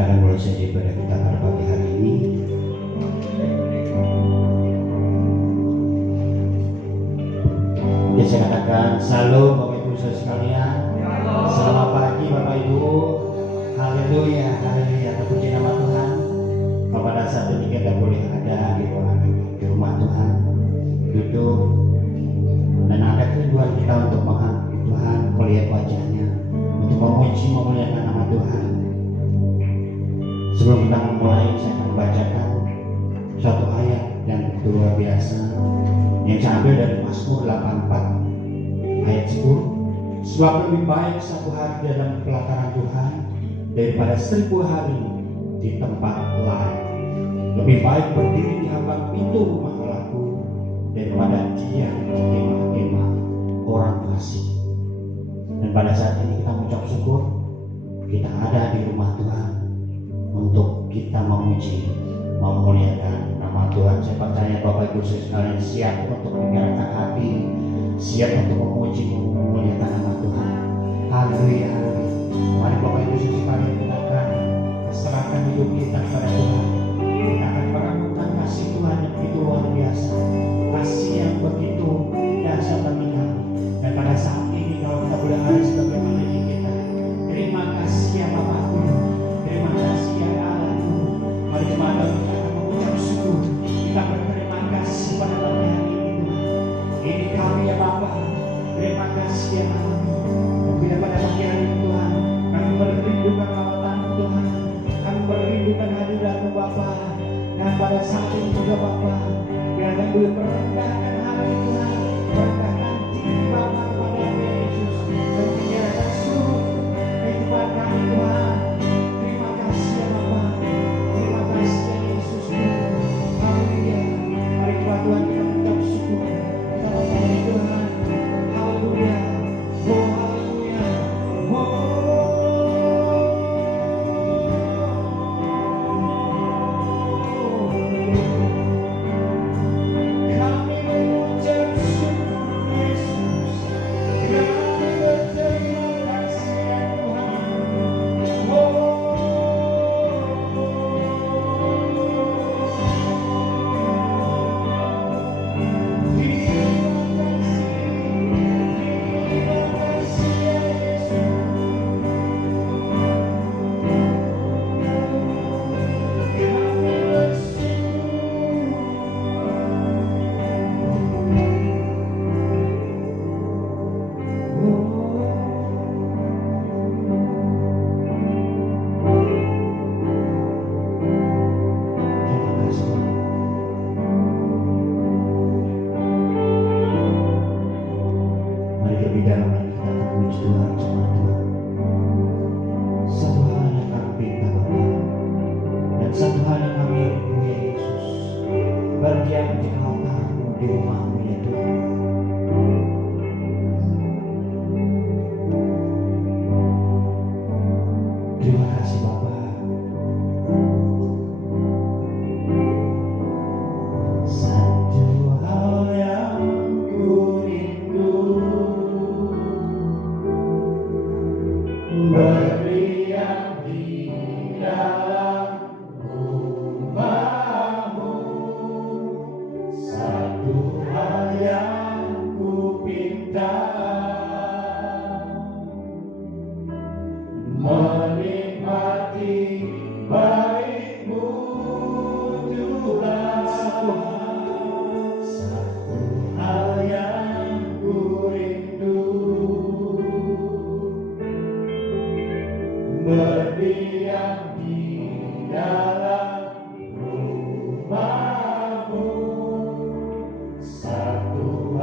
Kita akan mulai saja ibadah kita pada pagi hari ini. Mungkin saya katakan shalom Bapak Ibu saudara sekalian. Selamat pagi Bapak Ibu. Haleluya, haleluya. Terpuji nama Tuhan. Pada saat ini kita boleh ada di rumah Tuhan, duduk dan ada kerinduan kita untuk menghadap Tuhan, melihat wajahnya, untuk memuji memuliakan nama Tuhan. Sebelum kita memulai, saya akan membacakan satu ayat yang begitu luar biasa yang saya ambil dari Mazmur 84 ayat 10. Sebab lebih baik satu hari dalam pelataran Tuhan daripada 1000 hari di tempat lain. Lebih baik berdiri di hambang pintu rumah Allahku daripada diam di kemah-kemah orang fasik. Dan pada saat ini kita mengucap syukur kita ada di rumah Tuhan untuk kita memuji, memuliakan nama Tuhan. Saya percaya Bapak Ibu sekalian siap untuk menyerahkan hati, siap untuk memuji, memuliakan nama Tuhan. Haleluya, haleluya. Mari Bapak Ibu sekalian kita akan serahkan hidup kita kepada Tuhan. Kita akan merenungkan kasih Tuhan yang begitu luar biasa, kasih yang begitu dahsyat bagi kami. Dan pada saat ini kalau kita boleh ada sebagai milik kita, terima kasih ya Bapakku, terima kasih ya Allahku. Mari kemana kita akan mengucap syukur, kita berterima kasih pada pagi hari ini Tuhan. Ini kami ya Bapa, terima kasih ya Allah. Dan bila pada pagi hari ini Tuhan, kami merindukan lawatan Tuhan, kami merindukan hadirat Bapa. Dan pada saat ini juga Bapa, biar kami boleh merendahkan hati Tuhan, merendahkan diri Bapa kepada Yesus, dan menyerahkan seluruh kehidupan kami Tuhan. Terima kasih ya Bapa, terima kasih ya Yesus. Haleluya. Mari Tuhan kita mengucap syukur, kita memuji Tuhan. Haleluya. Oh haleluya. Oh. Satu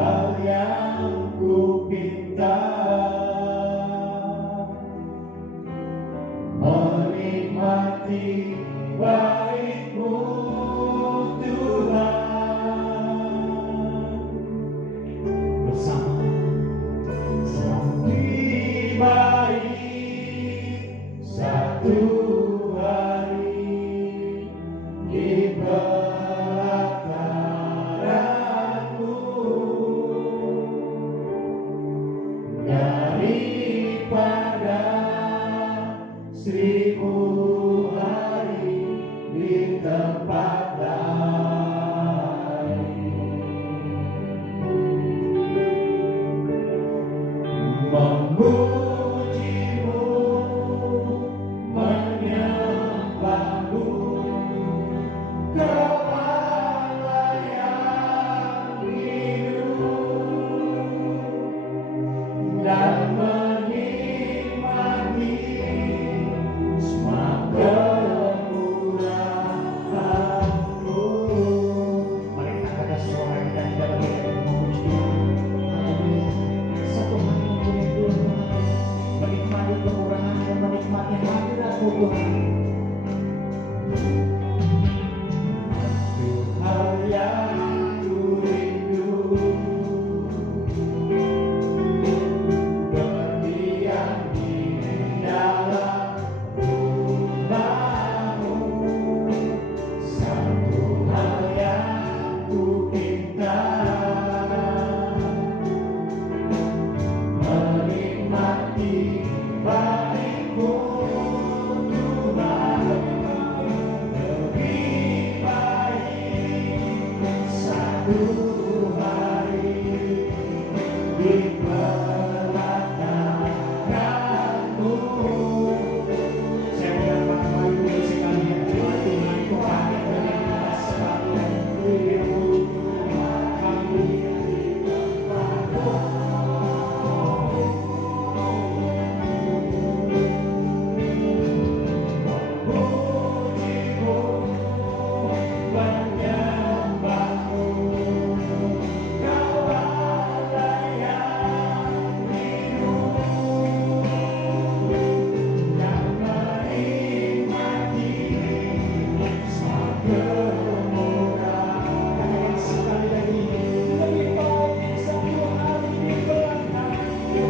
tidak lebih dari memuji Tuhan. Haleluya. Satu hal yang boleh Tuhan, menikmati kemurahan dan menikmati hadirat-Mu Tuhan. Tuhan yang ku rindu, berdiam di dalam rumah-Mu. Satu hal yang ku minta, menikmati baik-Mu Tuhan. Lebih baik satu hari di pelataran-Mu. Saya mendapat Bapak Ibu sekalian, Tuhan itu hadir bagi kita sekalian. Haleluya. Memuji-Mu, menyembah-Mu, Kau Allah yang hidup dan menikmati semua kemurahan. Sekali lagi, lebih baik satu hari di belakang-Mu.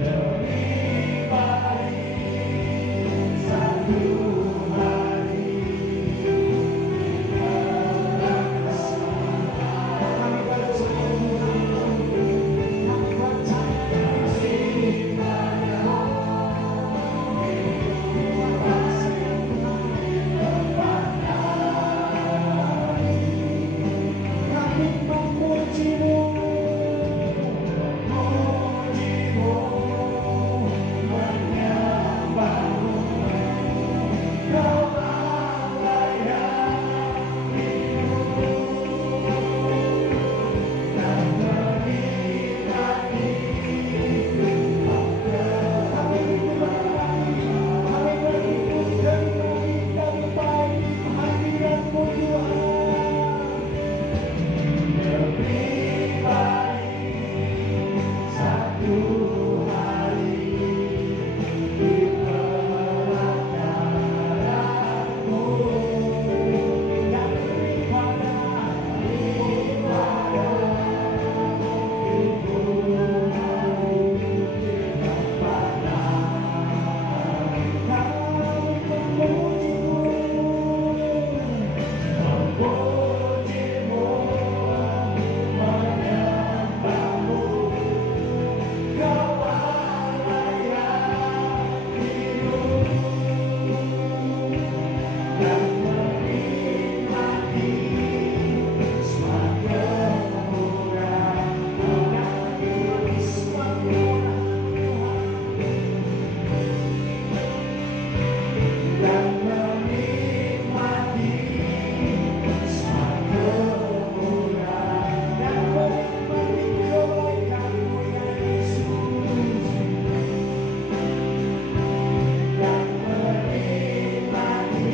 Lebih baik satu hari kami percaya di sini kami memuji-Mu, memuji-Mu, menyembah-Mu, Kau Allah yang dan menikmati. Kami berlindung dari baik hadirat-Mu Tuhan. Lebih baik satu hari di pelataran-Mu yang daripada memuji-Mu, menyembah-Mu, Kau Allah yang hidup dan menikmati semua kemurahan. Semua dan menikmati semua kemurahan dan menikmati kebaikan-Mu ya Yesus, dan menikmati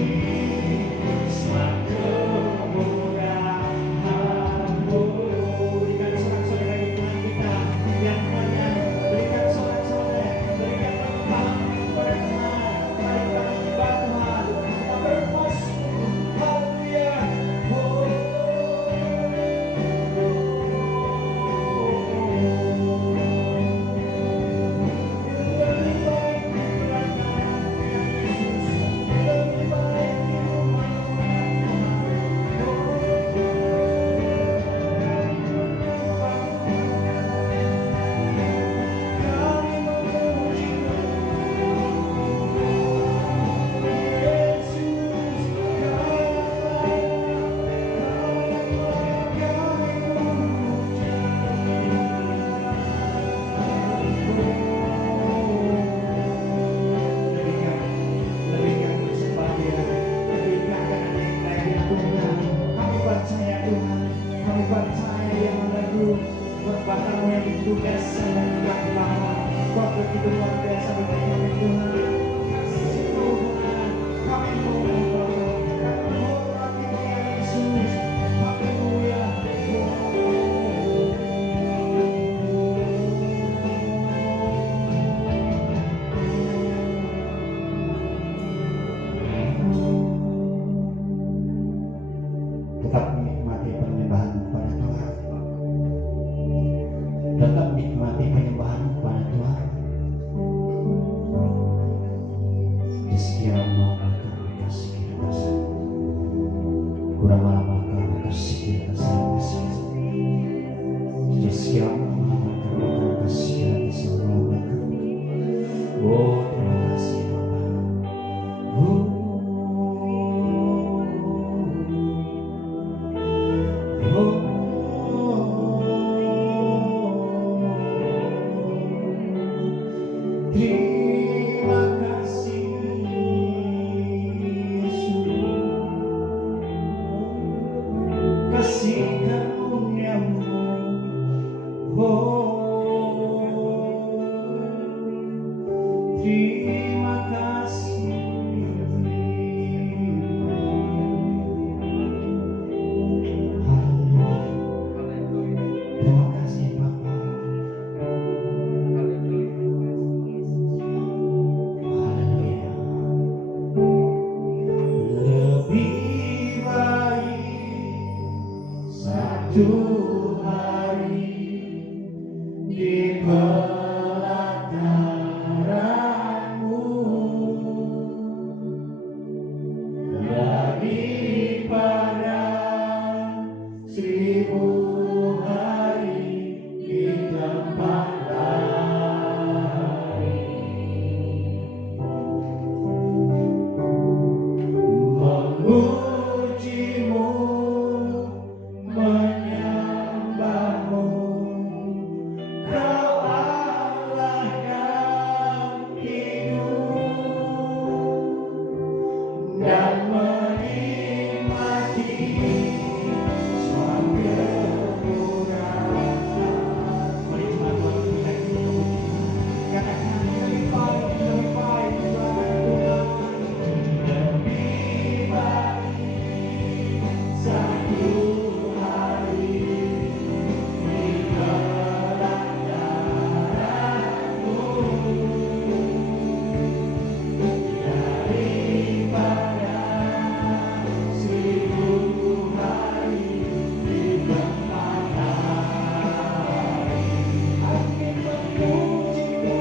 semua kemurahan-Mu. Berikan sorak-sorai Tuhan kita yang banyak, berikan sorak-sorai, berikan rempah kepada Tuhan. Mari kita menyembah Tuhan, kita bermasmur. Haleluya. Lebih baik di belakang ya Yesus, lebih baik di kami memuji-Mu, Yesus, Kau lebihkan bersembah Dia, lebihkan karena Dia yang layak diagungkan. Kami percaya Tuhan, kami percaya yang lalu perbuatan-Mu yang begitu biasa dan tidak lama, Kau begitu luar biasa bagi kami Tuhan. Kasih Tuhan, kami mohon Bapa, kami menghormati Tuhan Yesus, kami kasih karunia-Mu. Terima kasih. Terima kasih Bapa. Haleluya. Lebih baik satu hari di pelataran-Mu daripada 1000 hari di tempat lain. Memuji-Mu, menyembah-Mu, Kau Allah yang hidup, dan menikmati semua kekurangan. Mari jemaat Tuhan kita memuji. Katakan lebih baik Tuhan. Lebih baik satu hari di pelataran-Mu daripada 1000 hari di tempat lain. Aku memuji-Mu,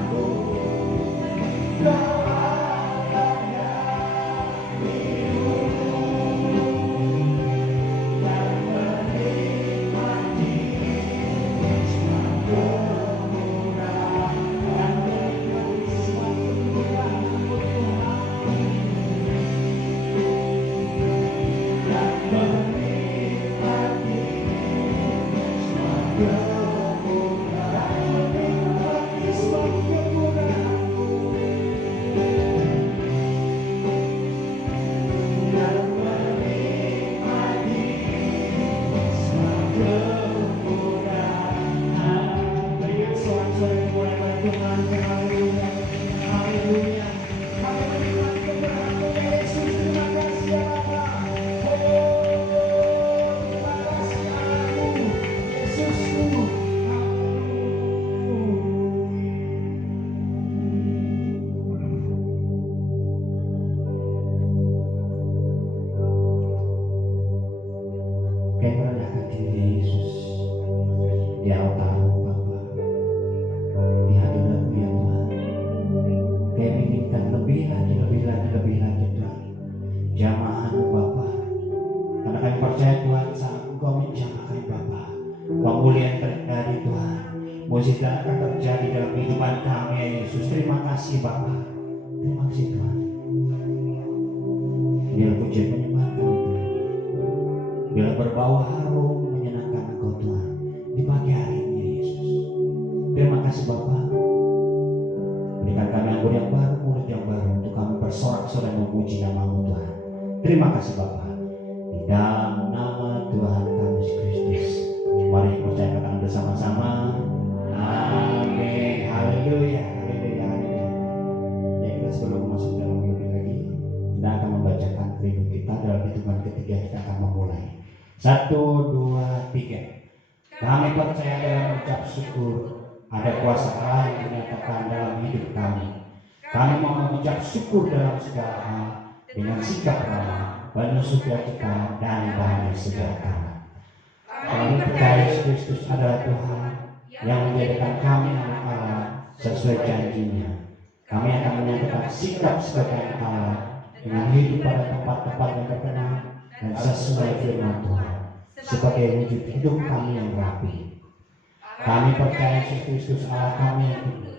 menyembah-Mu, Kau Allah yang hidup, dan menikmati semua kekurangan. Menikmati semua kekurangan-Mu Tuhan, dan menikmati semua kekurangan. Menikmati semua kekurangan-Mu, dan menikmati semua kekurangan. Berikan sorak-sorai kemuliaan Tuhan. Haleluya, haleluya, haleluya. Kekurangan-Mu ya Yesus. Terima kasih ya Bapa. Terima kasih Allahku, Yesusku. Kami merendahkan diri Yesus di altar-Mu Bapa, di hadirat-Mu ya Tuhan. Kami minta lebih lagi Tuhan, jamaah-Mu Bapa, karena kami percaya Tuhan saat Engkau menjamah kami Bapa, pemulihan terjadi Tuhan, mujizat akan terjadi dalam kehidupan kami ya Yesus. Terima kasih Bapa, terima kasih Tuhan. Biar pujian menyembah kami Tuhan, biar berbau harum menyenangkan Engkau Tuhan di pagi hari ini ya Yesus. Terima kasih Bapa. Berikan kami anggur yang baru, mulut yang baru, untuk kami bersorak-sorai memuji nama-Mu Tuhan. Terima kasih Bapa. Di dalam nama Tuhan kami Yesus Kristus, mari percaya katakan bersama-sama. Amin. Haleluya, haleluya, haleluya. Ya, kita sebelum masuk dalam lebih lagi, kita akan membacakan hidup kita dalam hitungan ketiga. Kita akan memulai. 1, 2, 3. Kami percaya dalam ucap syukur ada kuasa Allah yang dinyatakan dalam hidup kami. Kami mau mengucap syukur dalam segala hal dengan sikap ramah, penuh sukacita dan damai sejahtera. Kami percaya Yesus Kristus adalah Tuhan yang menjadikan kami anak Allah sesuai janjinya. Kami akan menyatakan sikap sebagai anak Allah dengan hidup pada tempat-tempat yang terkenal dan sesuai firman Tuhan sebagai wujud hidup kami yang rapi. Kami percaya Yesus Kristus Allah kami yang kudus.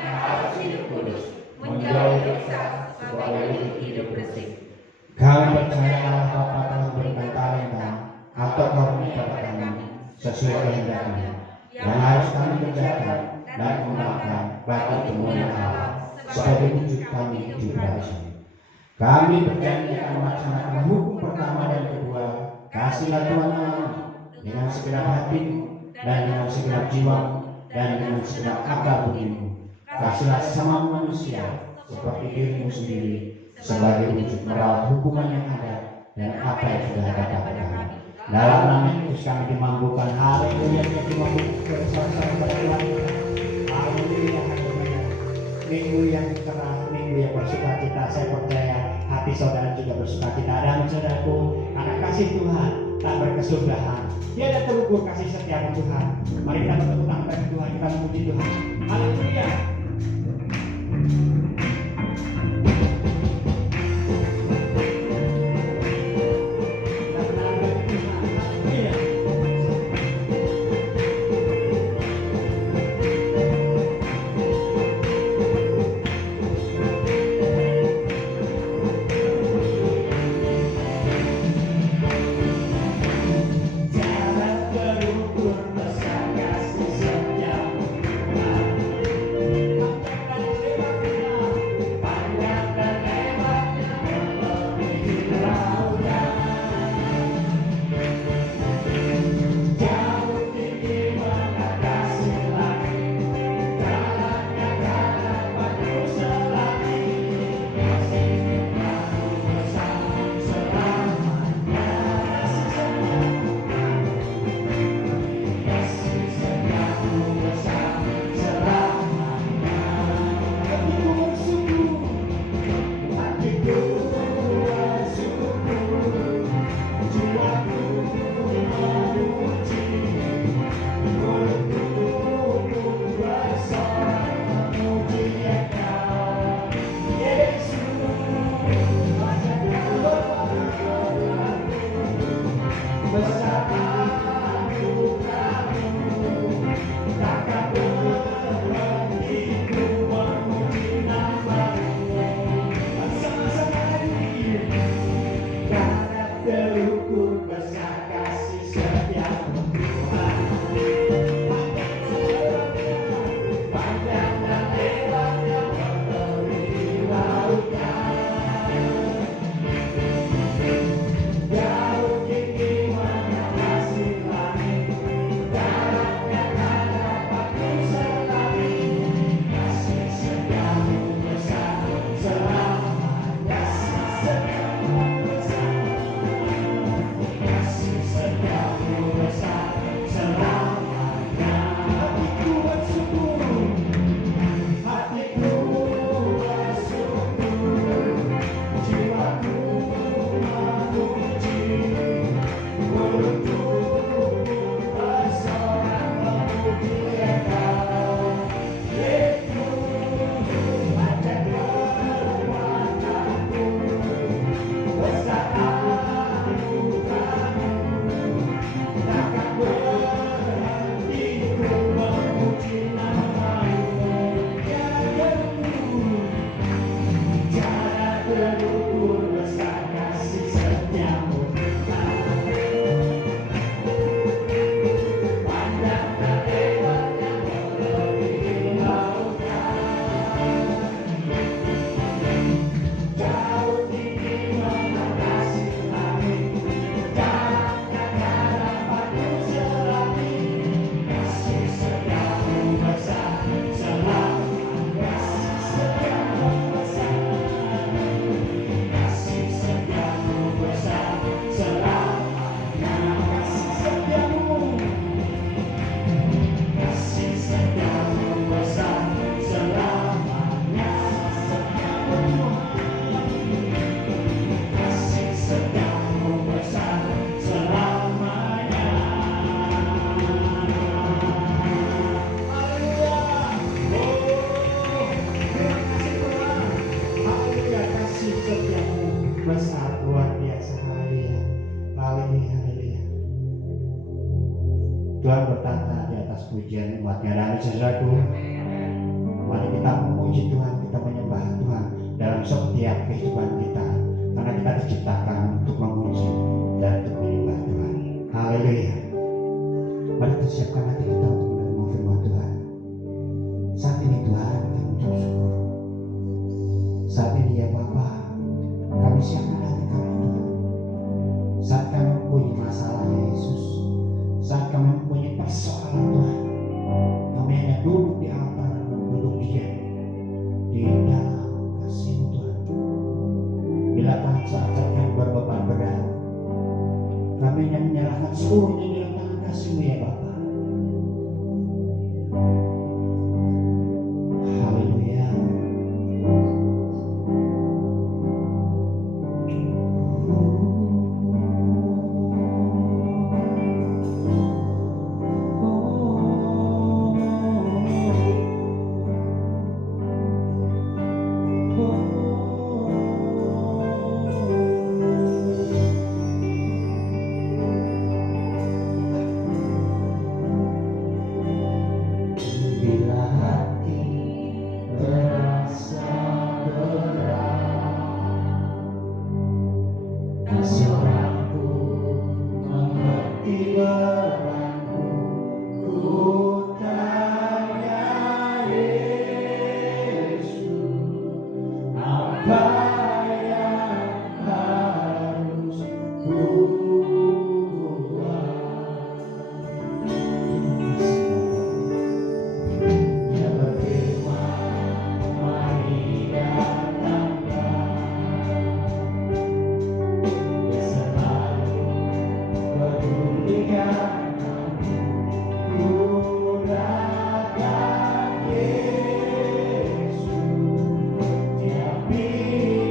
Harus hidup kudus, menjauhi dosa sebagai wujud hidup bersih. Kami percaya Allah Bapa telah memberikan talenta atau karunia kepada kami sesuai kehendaknya yang harus kami kerjakan dan mengembangkan bagi kemuliaan Allah sebagai wujud kami di belajar. Kami berjanji akan melaksanakan hukum pertama dan kedua. Kasihlah Tuhan Allah dengan segenap hatimu dan dengan segenap jiwamu dan dengan segenap akal budimu. Kasihlah sesama manusia seperti dirimu sendiri sebagai wujud merawat hukuman yang ada dan apa yang sudah ada katakan. Dalam nama Yesus kami dimampukan. Haleluya, kita dimampukan bersama-sama pada Tuhan. Haleluya, haleluya. Minggu yang cerah, minggu yang bersukacita. Saya percaya hati saudara juga bersukacita. Dan saudaraku, karena kasih Tuhan tak berkesudahan. Tiada terukur kasih setia Tuhan. Mari kita bertepuk tangan bagi Tuhan, kita memuji Tuhan. Haleluya. Tuhan bertata di atas pujian umatnya. Dan saudaraku, mari kita memuji Tuhan, kita menyembah Tuhan dalam setiap kehidupan kita, karena kita diciptakan untuk memuji dan untuk menyembah Tuhan. Haleluya. Mari kita siapkan hati kita untuk menerima firman Tuhan. Saat ini Tuhan, kita mengucap syukur Saat ini ya Bapa, kami siapkan hati kami Tuhan. Saat kami mempunyai masalah ya Yesus, saat kami mempunyai persoalan Tuhan, kami hanya duduk di altar, duduk diam di dalam kasih-Mu Tuhan. Bila Tuhan saat-saat kami berbeban berat, kami hanya menyerahkan seluruhnya di dalam tangan kasih-Mu ya Bapa. Haleluya. Bila hati terasa berat, kasih orang-Ku mengerti bebanku. Ku tanya Yesus, apa yang harus ku buat? Dia berfirman, mari datanglah. Dia selalu pedulikan kamu. Ku datang Yesus, Dia pilih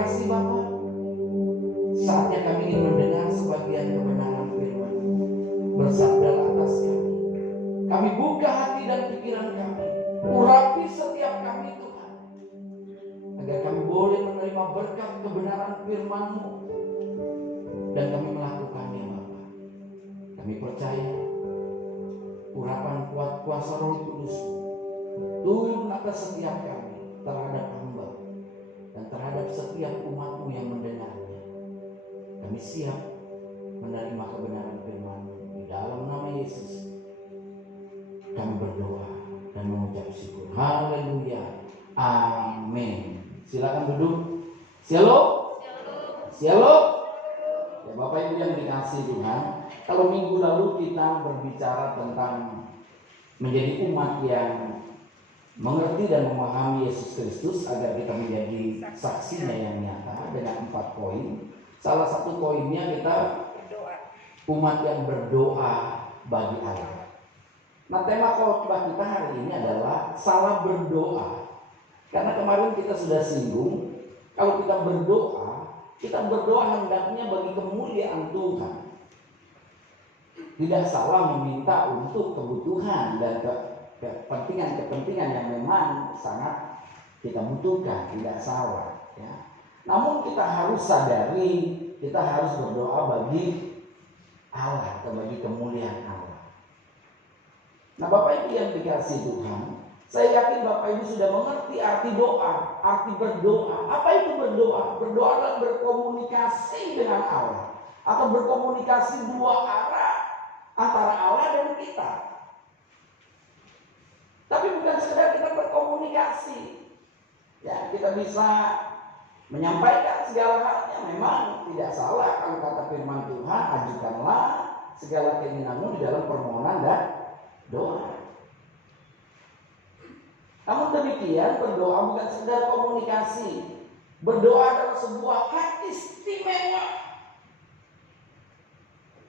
kasih Bapak. Saatnya kami ingin mendengar sebagian kebenaran firman. Bersabdalah atas kami. Kami buka hati dan pikiran kami. Urapi setiap kami Tuhan. Agar kami boleh menerima berkat kebenaran firman-Mu. Dan kami melakukannya Bapak. Kami percaya urapan kuat kuasa Roh Kudus turun atas setiap kami terhadap hamba dan terhadap setiap umat-Mu yang mendengarnya. Kami siap menerima kebenaran firman-Mu. Di dalam nama Yesus kami berdoa dan mengucap syukur. Haleluya. Amin. Silakan duduk. Shalom. Shalom. Ya Bapak Ibu yang dikasihi Tuhan, kalau minggu lalu kita berbicara tentang menjadi umat yang mengerti dan memahami Yesus Kristus agar kita menjadi saksinya yang nyata dengan 4 poin. Salah satu poinnya kita umat yang berdoa bagi Allah. Nah, tema khotbah kita hari ini adalah salah berdoa. Karena kemarin kita sudah singgung, kalau kita berdoa hendaknya bagi kemuliaan Tuhan. Tidak salah meminta untuk kebutuhan dan kepentingan-kepentingan yang memang sangat kita butuhkan, tidak salah. Ya. Namun kita harus sadari, kita harus berdoa bagi Allah atau bagi kemuliaan Allah. Nah Bapak Ibu yang dikasihi Tuhan, saya yakin Bapak Ibu sudah mengerti arti doa, arti berdoa. Apa itu berdoa? Berdoa adalah berkomunikasi dengan Allah atau berkomunikasi dua arah antara Allah dan kita. Tapi bukan sekedar kita berkomunikasi. Ya, kita bisa menyampaikan segala halnya, memang tidak salah kalau kata firman Tuhan, ajukanlah segala keinginanmu di dalam permohonan dan doa. Namun demikian, berdoa bukan sekedar komunikasi. Berdoa adalah sebuah hak istimewa.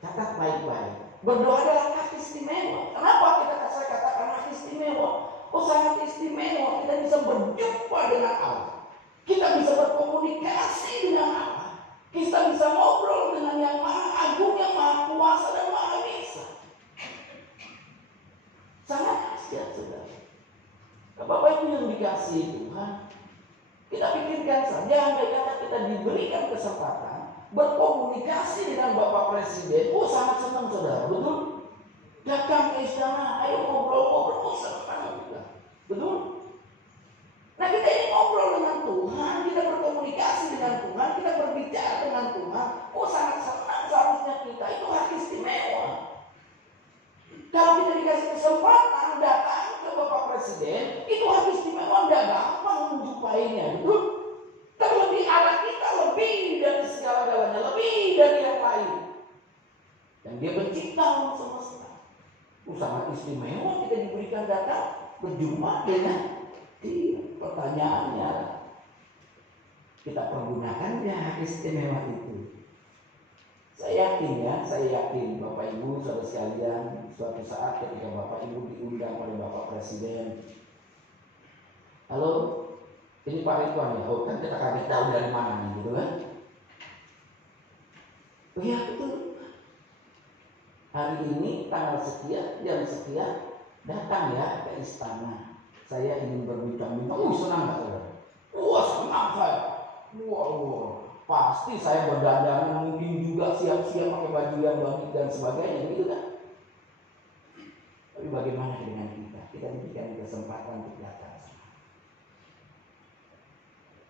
Catat baik-baik. Berdoa adalah hak istimewa. Kenapa saya katakan hak istimewa? Oh, sangat istimewa. Kita bisa berjumpa dengan Allah. Kita bisa berkomunikasi dengan Allah. Kita bisa ngobrol dengan yang Maha Agung, yang Maha Kuasa dan Maha Bisa. Sangat dahsyat, saudara. Bapak Ibu yang dikasihi Tuhan, kita pikirkan saja andai kata kita diberikan kesempatan berkomunikasi dengan Bapak Presiden. Oh, sangat senang saudara, betul? Datang ke istana, ayo ngobrol-ngobrol, oh senang juga, betul? Nah kita ini ngobrol dengan Tuhan, kita berkomunikasi dengan Tuhan, kita berbicara dengan Tuhan. Oh sangat senang seharusnya kita, itu hak istimewa. Kalau kita dikasih kesempatan datang ke Bapak Presiden, itu hak istimewa, tidak gampang menjumpainya, betul? Terlebih Allah kita lebih dari segala-galanya, lebih dari yang lain. Dan dia pencipta alam semesta. Sangat istimewa kita diberikan datang berjumpa dengan dia. Pertanyaannya, kita pergunakan hak istimewa itu. Saya yakin Bapak Ibu saudara sekalian, suatu saat ketika Bapak Ibu diundang oleh Bapak Presiden, halo, ini Pak Ridwan ya, oh kan kita kagak tahu dari mana nih gitu kan? Oh ya betul. Hari ini tanggal sekian, jam sekian, datang ya ke istana. Saya ingin berbincang-bincang. Senang gak saudara? Wah senang saya. Wah, pasti saya berdandan, mungkin juga siap-siap pakai baju yang bagus dan sebagainya, gitu kan? Tapi bagaimana dengan kita? Kita diberikan kesempatan untuk datang.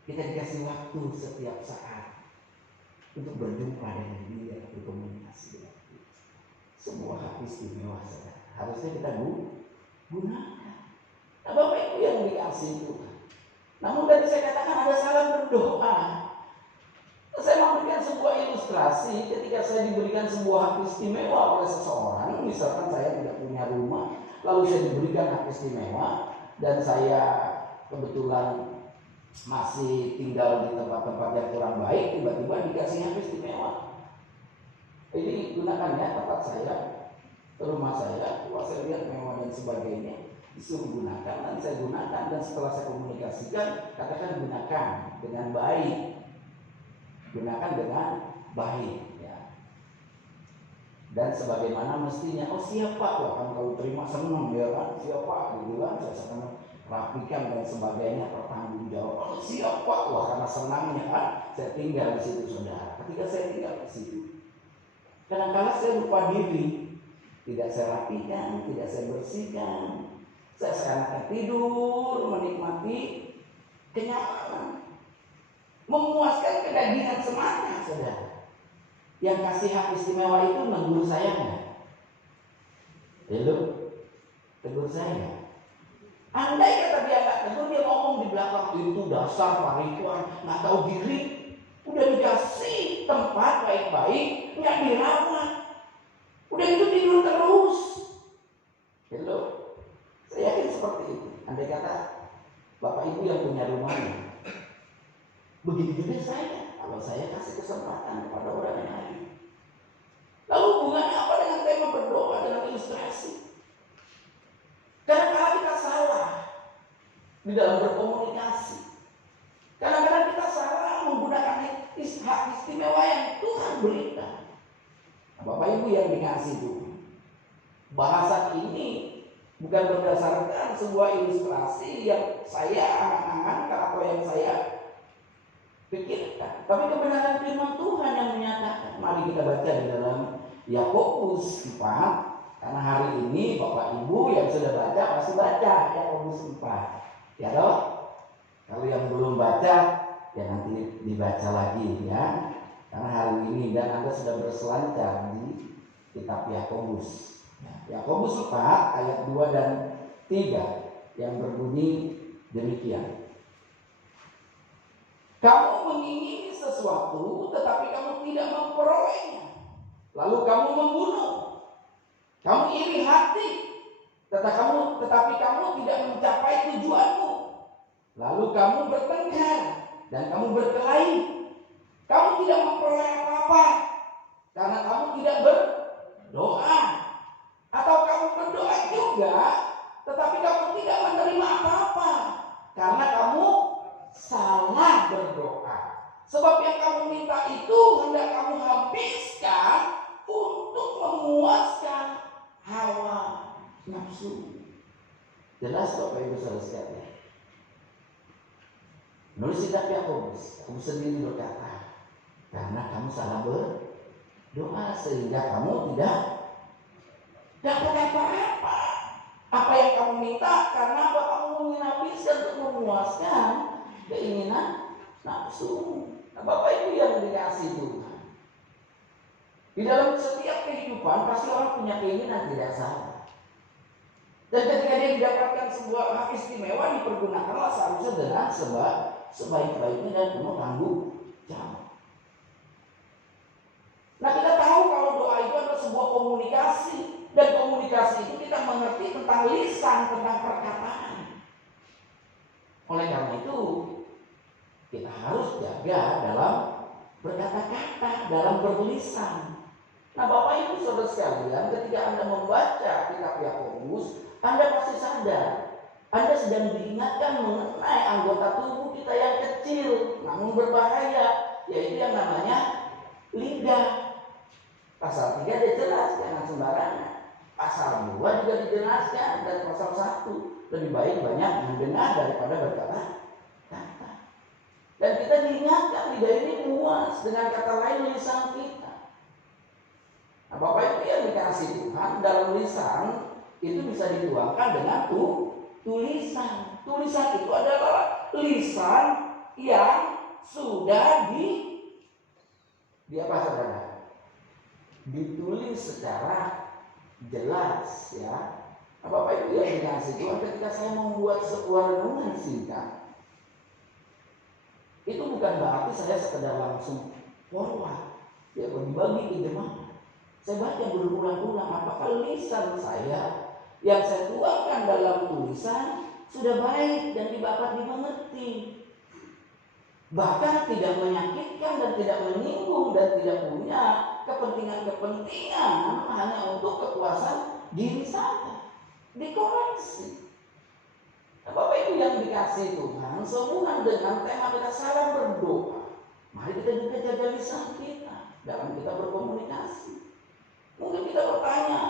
Kita dikasih waktu setiap saat untuk berjumpa dengan dia, berkomunikasi dengan dia. Sebuah hak istimewa saudara. Harusnya kita gunakan. Nah Bapak Ibu yang dikasih Tuhan. Namun tadi saya katakan ada salah berdoa. Saya memberikan sebuah ilustrasi ketika saya diberikan sebuah hak istimewa oleh seseorang. Misalkan saya tidak punya rumah, lalu saya diberikan hak istimewa dan saya kebetulan masih tinggal di tempat-tempat yang kurang baik, tiba-tiba dikasih hak istimewa. Jadi gunakan ya tempat saya, ke rumah saya, wah saya lihat mewah dan sebagainya, disuruh gunakan, nanti saya gunakan dan setelah saya komunikasikan, katakan gunakan dengan baik. gunakan dengan baik ya. Dan sebagaimana mestinya, oh siapa ya kan kalau terima senang ya kan, siapa gitu kan, saya akan rapikan dan sebagainya, bertanggung jawab. Oh siapa, wah karena senangnya kan, saya tinggal di situ saudara. Ketika saya tinggal di situ, kadang-kadang saya lupa diri, tidak saya rapikan, tidak saya bersihkan, saya seakan tidur menikmati kenyamanan, memuaskan kedagingan semata saudara. Yang kasih hak istimewa itu menegur saya nggak? Hello, tegur saya nggak? Andai kata dia nggak tegur, dia ngomong di belakang, itu dasar Pak Ridwan nggak tahu diri, udah dikasih tempat baik-baik nggak dirawat, udah itu tidur terus. Hello, saya yakin seperti itu. Andai kata Bapak Ibu yang punya rumahnya, begitu juga saya. Kalau saya kasih kesempatan kepada orang yang lain. Lalu hubungannya apa dengan tema berdoa, dengan ilustrasi? Kadang-kadang kita salah di dalam berkomunikasi. Kadang-kadang kita salah menggunakan hak istimewa yang Tuhan berikan. Nah, Bapak Ibu yang dikasih Tuhan, bahasan ini bukan berdasarkan sebuah ilustrasi yang saya angan-angankan atau yang saya pikirkan, tapi kebenaran firman Tuhan yang menyatakan. Mari kita baca di dalam Yakobus 4, karena hari ini Bapak Ibu yang sudah baca pasti baca Yakobus 4 ya toh. Kalau yang belum baca ya nanti dibaca lagi ya, karena hari ini dan Anda sudah berselancar di kitab Yakobus. Yakobus 4 ayat 2 dan 3 yang berbunyi demikian. Kamu mengingini sesuatu tetapi kamu tidak memperolehnya, lalu kamu membunuh. Kamu iri hati tetapi kamu tidak mencapai tujuanmu, lalu kamu bertengkar dan kamu berkelahi. Kamu tidak memperoleh apa-apa karena kamu tidak berdoa, atau kamu berdoa juga tetapi kamu tidak menerima apa-apa karena kamu salah berdoa. Sebab yang kamu minta itu hendak kamu habiskan untuk memuaskan hawa nafsu. Jelas Bapak Ibu saudara sekalian. Menulis kitab Yakobus, kamu sendiri berkata, karena kamu salah berdoa sehingga kamu tidak dapat apa-apa. Apa yang kamu minta karena apa kamu menghabiskan untuk memuaskan keinginan nafsu. Nah, Bapak Ibu yang dikasih Tuhan, di dalam setiap kehidupan pasti orang punya keinginan, tidak salah. Dan ketika dia mendapatkan sebuah hak istimewa, dipergunakanlah seharusnya dengan sebaik-baiknya dan penuh tanggung jawab. Nah, kita tahu kalau doa itu adalah sebuah komunikasi, dan komunikasi itu kita mengerti tentang lisan, tentang perkataan. Oleh karena itu kita harus jaga dalam berkata-kata, dalam berlisan. Nah, Bapak Ibu saudara sekalian, ketika Anda membaca kitab Yakobus, Anda pasti sadar Anda sedang diingatkan mengenai anggota tubuh kita yang kecil namun berbahaya, yaitu yang namanya lidah. Pasal 3 dia jelas, jangan sembarangan. Pasal 2 juga dijelaskan, dan pasal 1 lebih baik banyak mendengar daripada berkata-kata. Dan kita diingatkan lidah ini puas, dengan kata lain lisan kita. Nah, Bapak Ibu yang dikasih Tuhan, dalam lisan itu bisa dituangkan dengan tulisan. Tulisan itu adalah lisan yang sudah di apa saudara? Ditulis secara jelas ya. Nah, Bapak Ibu yang dikasih Tuhan, ketika saya membuat sebuah renungan singkat, itu bukan berarti saya sekedar langsung forward ya bagi-bagi ke jemaat. Saya baca berulang-ulang apakah lisan saya yang saya tuangkan dalam tulisan sudah baik dan dapat dimengerti, bahkan tidak menyakitkan dan tidak menyinggung dan tidak punya kepentingan hanya untuk kepuasan diri saja. Dikoreksi. Nah, Bapak Ibu yang dikasih Tuhan, sehubungan dengan tema kita salah berdoa, Mari kita juga jaga lisan kita dalam kita berkomunikasi. Mungkin kita bertanya,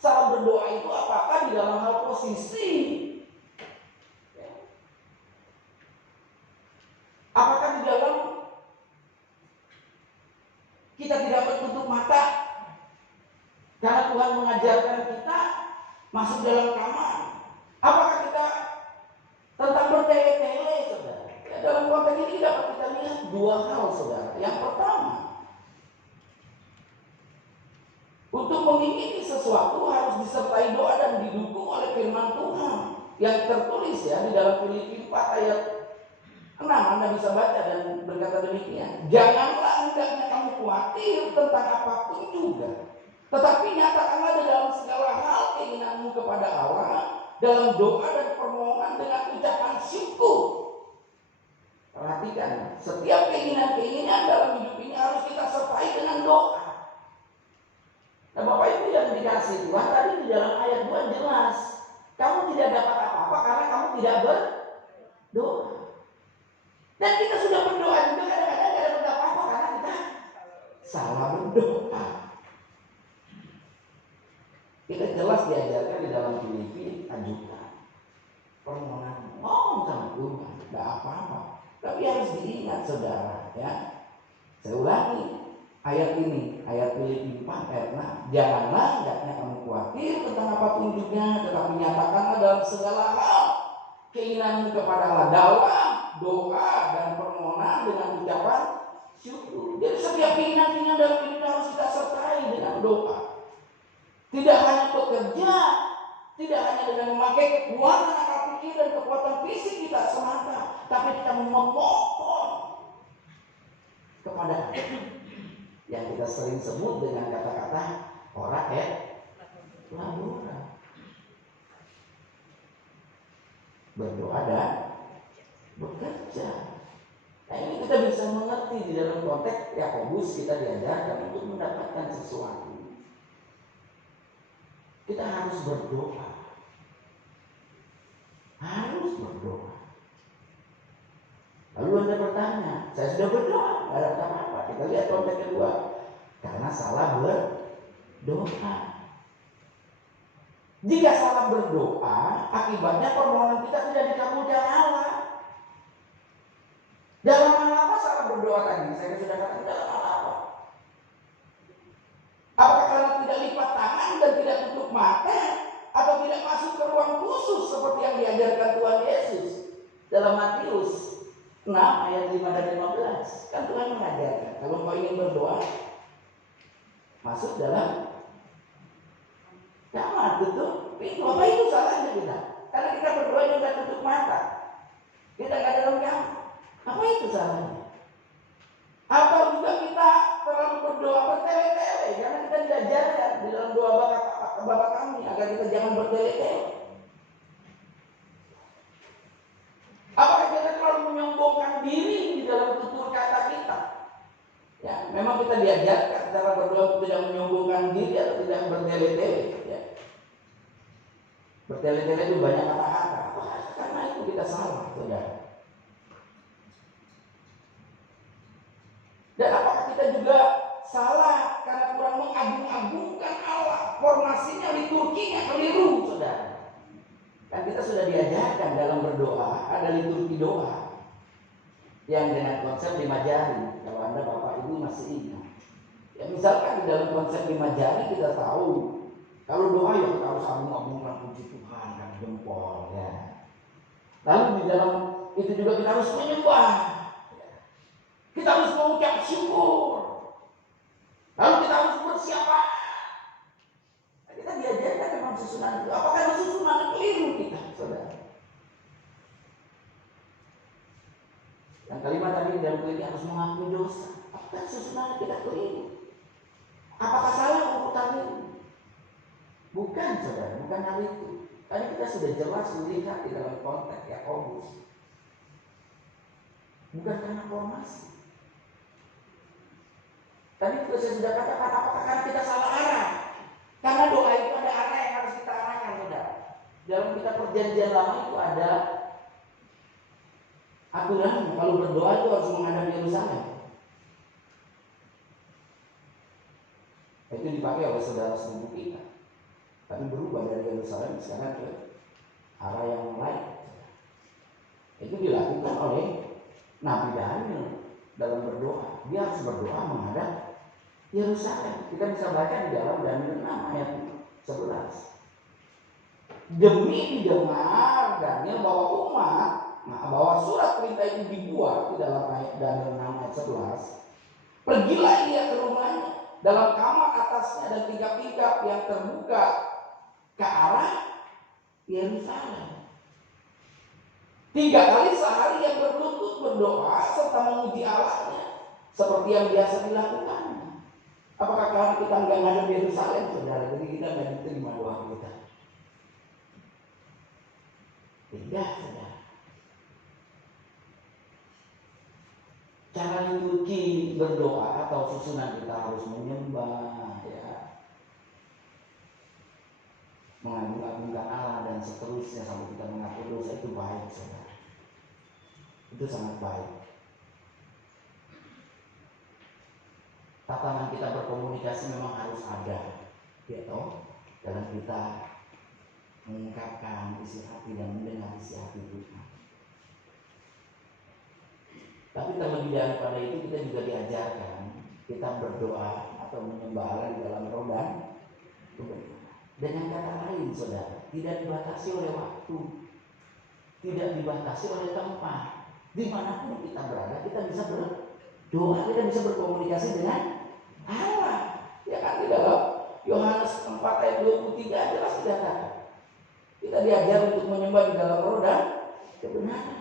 salah berdoa itu apakah di dalam hal posisi? Apakah di dalam kita tidak bertutup mata karena Tuhan mengajarkan kita masuk dalam kamar? Apakah kita tentang bertele-tele, saudara? Ya, dalam konteks ini dapat kita lihat dua hal, saudara. Yang pertama, untuk mengingini sesuatu harus disertai doa dan didukung oleh firman Tuhan yang tertulis ya di dalam Filipi 4 ayat 6. Anda bisa baca dan berkata demikian. Janganlah hendaknya kamu khawatir tentang apapun juga, tetapi nyatakanlah di dalam segala hal keinginanmu kepada Allah dalam doa dan permohonan dengan ucapan syukur. Perhatikan, setiap keinginan-keinginan dalam hidup ini harus kita sertai dengan doa. Nah, Bapak Ibu yang dikasih Tuhan, tadi di dalam ayat 2 jelas, kamu tidak dapat apa-apa karena kamu tidak berdoa. Dan kita sudah berdoa juga kadang-kadang tidak dapat apa-apa karena kita salah berdoa. Kita jelas diajarkan di dalam Filipi, ajukan permohonan, ngomong sama Tuhan, tidak apa-apa. Tapi harus diingat, saudara, ya. Saya ulangi ayat ini, ayat Filipi 4 ayat 6. Janganlah hendaknya kamu khawatir tentang apapun juga, tetapi nyatakanlah dalam segala hal keinginanmu kepada Allah dalam doa dan permohonan dengan ucapan syukur. Jadi setiap keinginan-keinginan dalam hidup harus kita sertai dengan doa. Tidak hanya bekerja, tidak hanya dengan memakai kekuatan akal pikir dan kekuatan fisik kita semata, tapi kita memohon kepada Allah yang kita sering sebut dengan kata-kata ora et labora. Berdoa dan bekerja. Nah, ini kita bisa mengerti di dalam konteks Yakobus kita diajarkan untuk mendapatkan sesuatu. Kita harus berdoa. Harus berdoa. Lalu Anda bertanya, saya sudah berdoa, tidak ada apa-apa. Kita lihat konteks kedua. Karena salah berdoa. Jika salah berdoa, akibatnya permohonan kita tidak dikabulkan Allah. Dalam hal apa salah berdoa tadi? Saya sudah katakan dalam hal apa? Apakah karena tidak lipat tangan dan tidak tutup mata, atau tidak masuk ke ruang khusus seperti yang diajarkan Tuhan Yesus dalam Matius 6 ayat 5 dan 15? Kan Tuhan mengajarkan, kalau kau ingin berdoa, masuk dalam kamar, tutup pintu. Apa itu salahnya kita? Karena kita berdoa juga tutup mata, kita nggak dalam kamar. Apa itu salahnya? Atau juga kita terlalu berdoa bertele-tele karena kita diajarkan di dalam doa Bapa kami agar kita jangan bertele-tele. Apakah kita terlalu menyombongkan diri di dalam tutur kata kita? Ya, memang kita diajarkan cara berdoa tidak menyombongkan diri atau tidak bertele-tele. Ya. Bertele-tele itu banyak kata-kata. Karena itu kita salah, saudara. Dan apakah kita juga salah karena kurang mengagung-agungkan Allah? Formasinya, liturginya keliru, saudara. Dan kita sudah diajarkan dalam berdoa, ada liturgi doa yang dengan konsep 5 jari. Kalau Anda Bapak Ibu masih ingat, ya misalkan di dalam konsep 5 jari kita tahu kalau doa ya kita harus agung-agungkan puji Tuhan dan jempol, ya. Lalu di dalam itu juga kita harus menyembah, kita harus mengucap syukur, lalu kita harus bersiapa. Nah, kita diajarkan memang susunan itu. Apakah ada susunan keliru kita, saudara? Yang kelima tadi dalam ini harus mengakui dosa. Apakah susunan kita keliru? Apakah salah urutan ini? Bukan, saudara, bukan hal itu. Tadi kita sudah jelas melihat di dalam konteks Yakobus. Bukan karena formasi. Tadi saya sudah katakan, apakah karena kita salah arah? Karena doa itu ada arah yang harus kita arahkan, saudara. Dalam kitab Perjanjian Lama itu ada aturan, kalau berdoa itu harus menghadap Yerusalem. dipakai oleh saudara sepupu kita. Tapi berubah dari Yerusalem sekarang ke arah yang lain. Itu dilakukan oleh Nabi Daniel dalam berdoa. Dia harus berdoa menghadap Yerusalem. Kita bisa baca di dalam Daniel 6 ayat 11. Demi didengar Daniel bahwa surat perintah itu dibuat di dalam ayat Daniel 6 ayat 11. Pergilah ia ke rumahnya dalam kamar atasnya dan tingkap-tingkap yang terbuka ke arah Yerusalem. 3 kali sehari ia berlutut berdoa serta memuji Allahnya seperti yang biasa dilakukan. Apakah kalau kita nggak ngadep Yerusalem, saudara? Jadi kita nggak diterima doa kita. Tidak, saudara. Cara liturgi berdoa atau susunan kita harus menyembah, ya, mengagung-agungkan Allah dan seterusnya sampai kita mengaku dosa, itu baik, saudara. Itu sangat baik. Tatanan kita berkomunikasi memang harus ada, ya toh, dalam kita mengungkapkan isi hati dan mendengar isi hati Tuhan. Tapi terlebih daripada itu kita juga diajarkan kita berdoa atau menyembah Allah di dalam roh dan kebenaran. Dengan kata lain, saudara, tidak dibatasi oleh waktu, tidak dibatasi oleh tempat. Dimanapun kita berada, kita bisa berdoa, kita bisa berkomunikasi dengan Allah. Ya kan, di dalam Yohanes 4 ayat 23 jelas dikatakan kita diajar untuk menyembah di dalam roh dan kebenaran.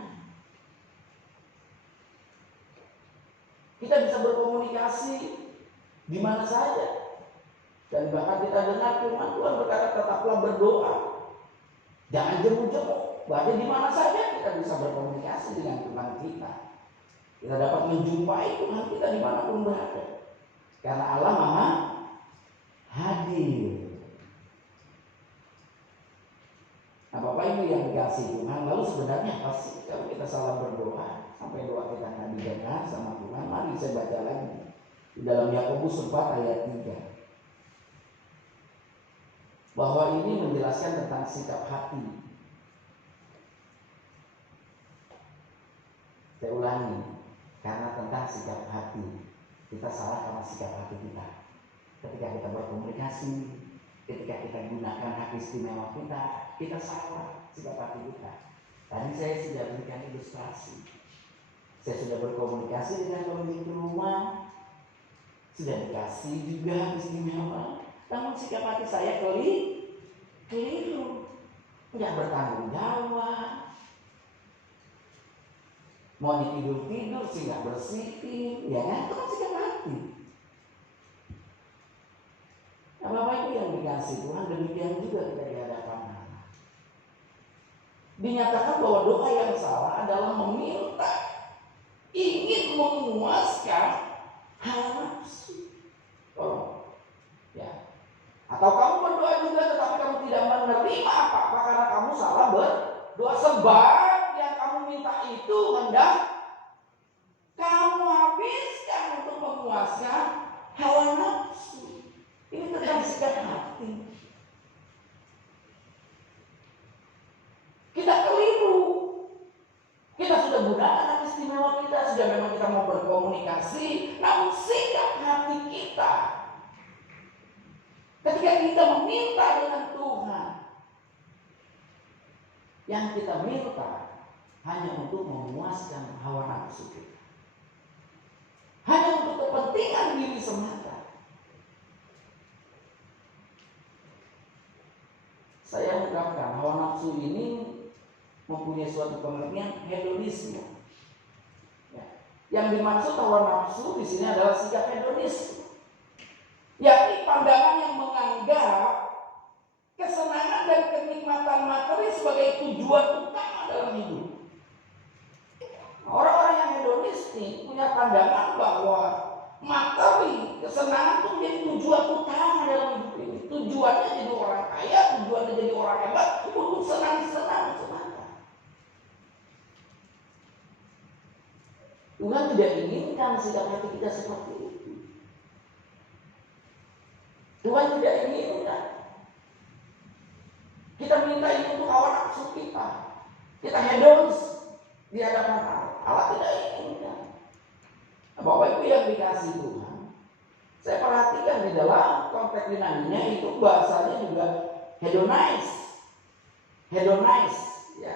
Kita bisa berkomunikasi di mana saja. Dan bahkan kita dengar firman Tuhan berkata, tetaplah berdoa, jangan jemu-jemu. Bahkan di mana saja kita bisa berkomunikasi dengan Tuhan kita. Kita dapat menjumpai Tuhan kita dimanapun berada. Karena Allah Maha hadir. Nah, Bapak Ibu yang dikasihi Tuhan, lalu sebenarnya apa sih kalau kita salah berdoa sampai doa kita nggak didengar sama Tuhan? Mari saya baca lagi di dalam Yakobus 4 ayat 3, bahwa ini menjelaskan tentang sikap hati. Saya ulangi, karena tentang sikap hati. Kita salah karena sikap hati kita. Ketika kita berkomunikasi, ketika kita gunakan hak istimewa kita salah sikap hati kita. Tadi saya sudah berikan ilustrasi. Saya sudah berkomunikasi dengan pemilik rumah, sudah dikasih juga istimewa, namun sikap hati saya keliru, tidak bertanggung jawab. Mau tidur sih nggak bersihin, ya kan? Itu kan sikap hati. Nah, Bapak Ibu yang dikasih Tuhan, demikian juga kita di hadapan Allah. Dinyatakan bahwa doa yang salah adalah meminta, ingin memuaskan hawa nafsu. Oh, ya. Atau kamu berdoa juga tetapi kamu tidak menerima apa-apa karena kamu salah berdoa, sebab yang kamu minta itu hendak kamu habiskan untuk memuaskan hawa nafsu. Ini tentang sikap hati. Kita keliru. Kita sudah gunakan hak istimewa kita, sudah memang kita mau berkomunikasi, namun sikap hati kita ketika kita meminta dengan Tuhan, yang kita minta hanya untuk memuaskan hawa nafsu kita, hanya untuk kepentingan diri semata. Saya ungkapkan, hawa nafsu ini mempunyai suatu pengertian hedonisme. Ya. Yang dimaksud hawa nafsu di sini adalah sikap hedonisme, yakni pandangan yang menganggap kesenangan dan kenikmatan materi sebagai tujuan utama dalam hidup. Orang-orang yang hedonistik punya pandangan bahwa materi, kesenangan itu menjadi tujuan utama dalam hidup ini. Tujuannya jadi orang kaya, tujuannya jadi orang hebat, untuk senang-senang semata. Tuhan tidak inginkan sikap hati kita seperti itu. Tuhan tidak inginkan kita minta ini untuk hawa nafsu kita. Kita hedonis di hadapan Allah. Allah tidak inginkan. Bapak Ibu yang dikasih Tuhan, saya perhatikan di dalam konteks Yunaninya itu bahasanya juga hedonize, ya,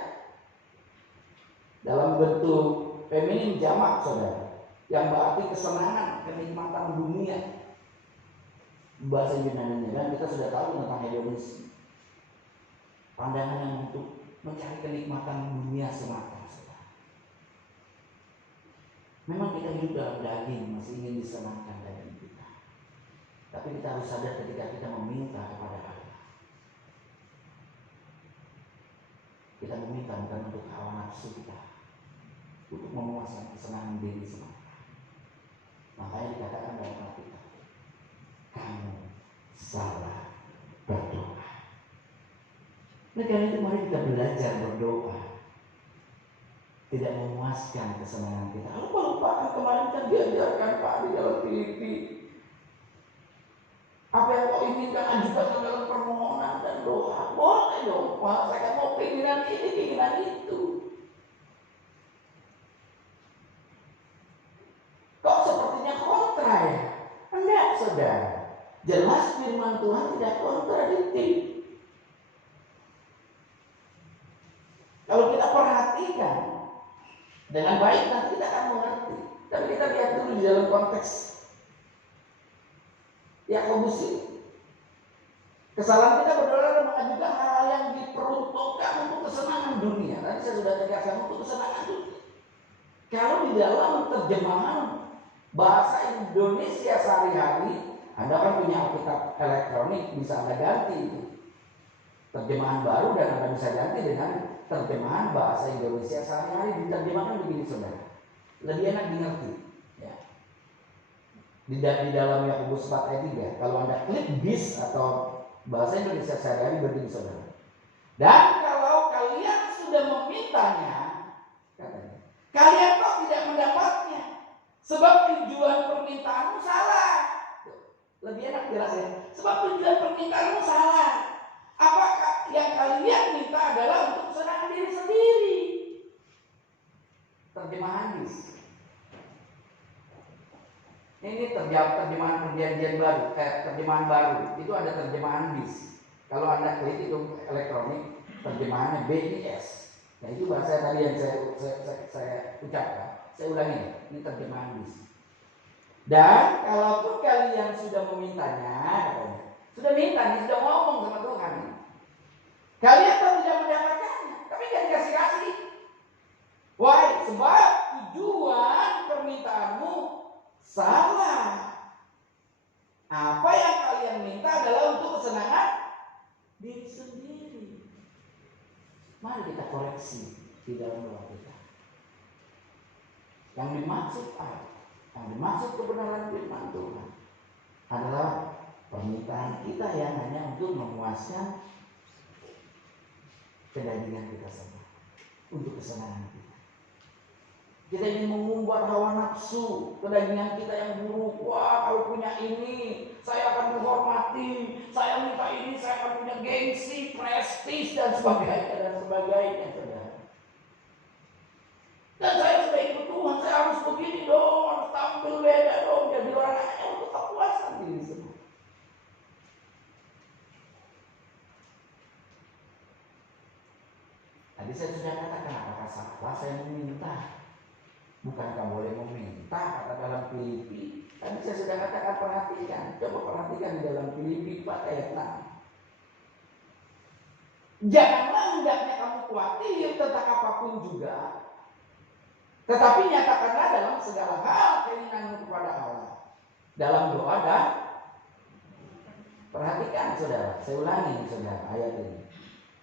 dalam bentuk feminin jamak, saudara, yang berarti kesenangan, kenikmatan dunia. Bahasa Yunaninya, dan kita sudah tahu tentang hedonis, pandangan yang untuk mencari kenikmatan dunia semata. Memang kita hidup dalam daging, masih ingin disenangkan daging kita. Tapi kita harus sadar ketika kita meminta kepada Allah, kita meminta bukan untuk hawa nafsu kita, untuk memuaskan kesenangan diri semata. Makanya dikatakan dalam Alkitab, kamu salah berdoa. Nah, karena itu mari kita belajar berdoa, tidak memuaskan kesenangan kita. Lupa kemarin kan diajarkan Pak di dalam Filipi. Apa yang kau inginkan ajukan dalam permohonan dan doa. Boleh dong Pak, saya kan mau keinginan ini, keinginan itu. Kok sepertinya kontra ya? Enggak, saudara. Jelas firman Tuhan tidak kontradiktif. Kalau kita perhatikan dengan baik, nanti kita akan mengerti. Tapi kita lihat dulu di dalam konteks Yakobus ini. Kesalahan kita berdoa dan mengajukan hal-hal yang diperuntukkan untuk kesenangan dunia. Tadi saya sudah tegaskan, untuk kesenangan dunia. Kalau di dalam terjemahan bahasa Indonesia sehari-hari, Anda kan punya Alkitab elektronik, bisa Anda ganti terjemahan baru, dan Anda bisa ganti dengan terjemahan bahasa Indonesia sehari-hari. Diterjemahkan begini, saudara, lebih enak dimengerti ya. Di dalam Yakobus 4 ayat 3, kalau Anda klik bis atau bahasa Indonesia sehari-hari, begini, saudara. Dan kalau kalian sudah memintanya, katanya, kalian kok tidak mendapatnya, sebab tujuan permintaanmu salah. Lebih enak jelasin, sebab tujuan permintaanmu salah. Apakah yang kalian minta adalah untuk kesenangan diri sendiri? Terjemahan bis. Ini terjemahan perjanjian baru, terjemahan baru. Itu ada terjemahan bis. Kalau Anda klik itu elektronik, terjemahannya BIS. Nah, itu bahasa tadi yang saya ucapkan. Saya ulangi, ini terjemahan bis. Dan kalaupun kalian sudah memintanya, sudah minta nih, sudah ngomong sama Tuhan, kalian tahu tidak mendapatkannya, tapi jangan dikasih-kasih. Why? Sebab tujuan permintaanmu salah. Apa yang kalian minta adalah untuk kesenangan diri sendiri. Mari kita koreksi di dalam doa kita. Yang dimaksud Allah, yang dimaksud kebenaran firman Tuhan adalah permintaan kita yang hanya untuk memuaskan kedagingan kita semua, untuk kesenangan kita. Kita ingin mengumbar hawa nafsu, kedagingan kita yang buruk. Wah, kalau punya ini, saya akan dihormati. Saya minta ini, saya akan punya gengsi, prestis, dan sebagainya, dan sebagainya, saudara. Dan saya sudah ikut Tuhan, saya harus begini dong, harus tampil beda dong, jadi orang hanya untuk kepuasan diri semua. Tadi saya sudah katakan, apakah salah saya meminta? Bukankah boleh meminta, kata dalam Filipi. Tadi saya sudah katakan, perhatikan. Coba perhatikan di dalam Filipi 4 ayat 6. Janganlah hendaknya kamu khawatir tentang apapun juga, tetapi nyatakanlah dalam segala hal keinginanmu kepada Allah, dalam doa dan perhatikan, saudara. Saya ulangi, saudara, ayat ini.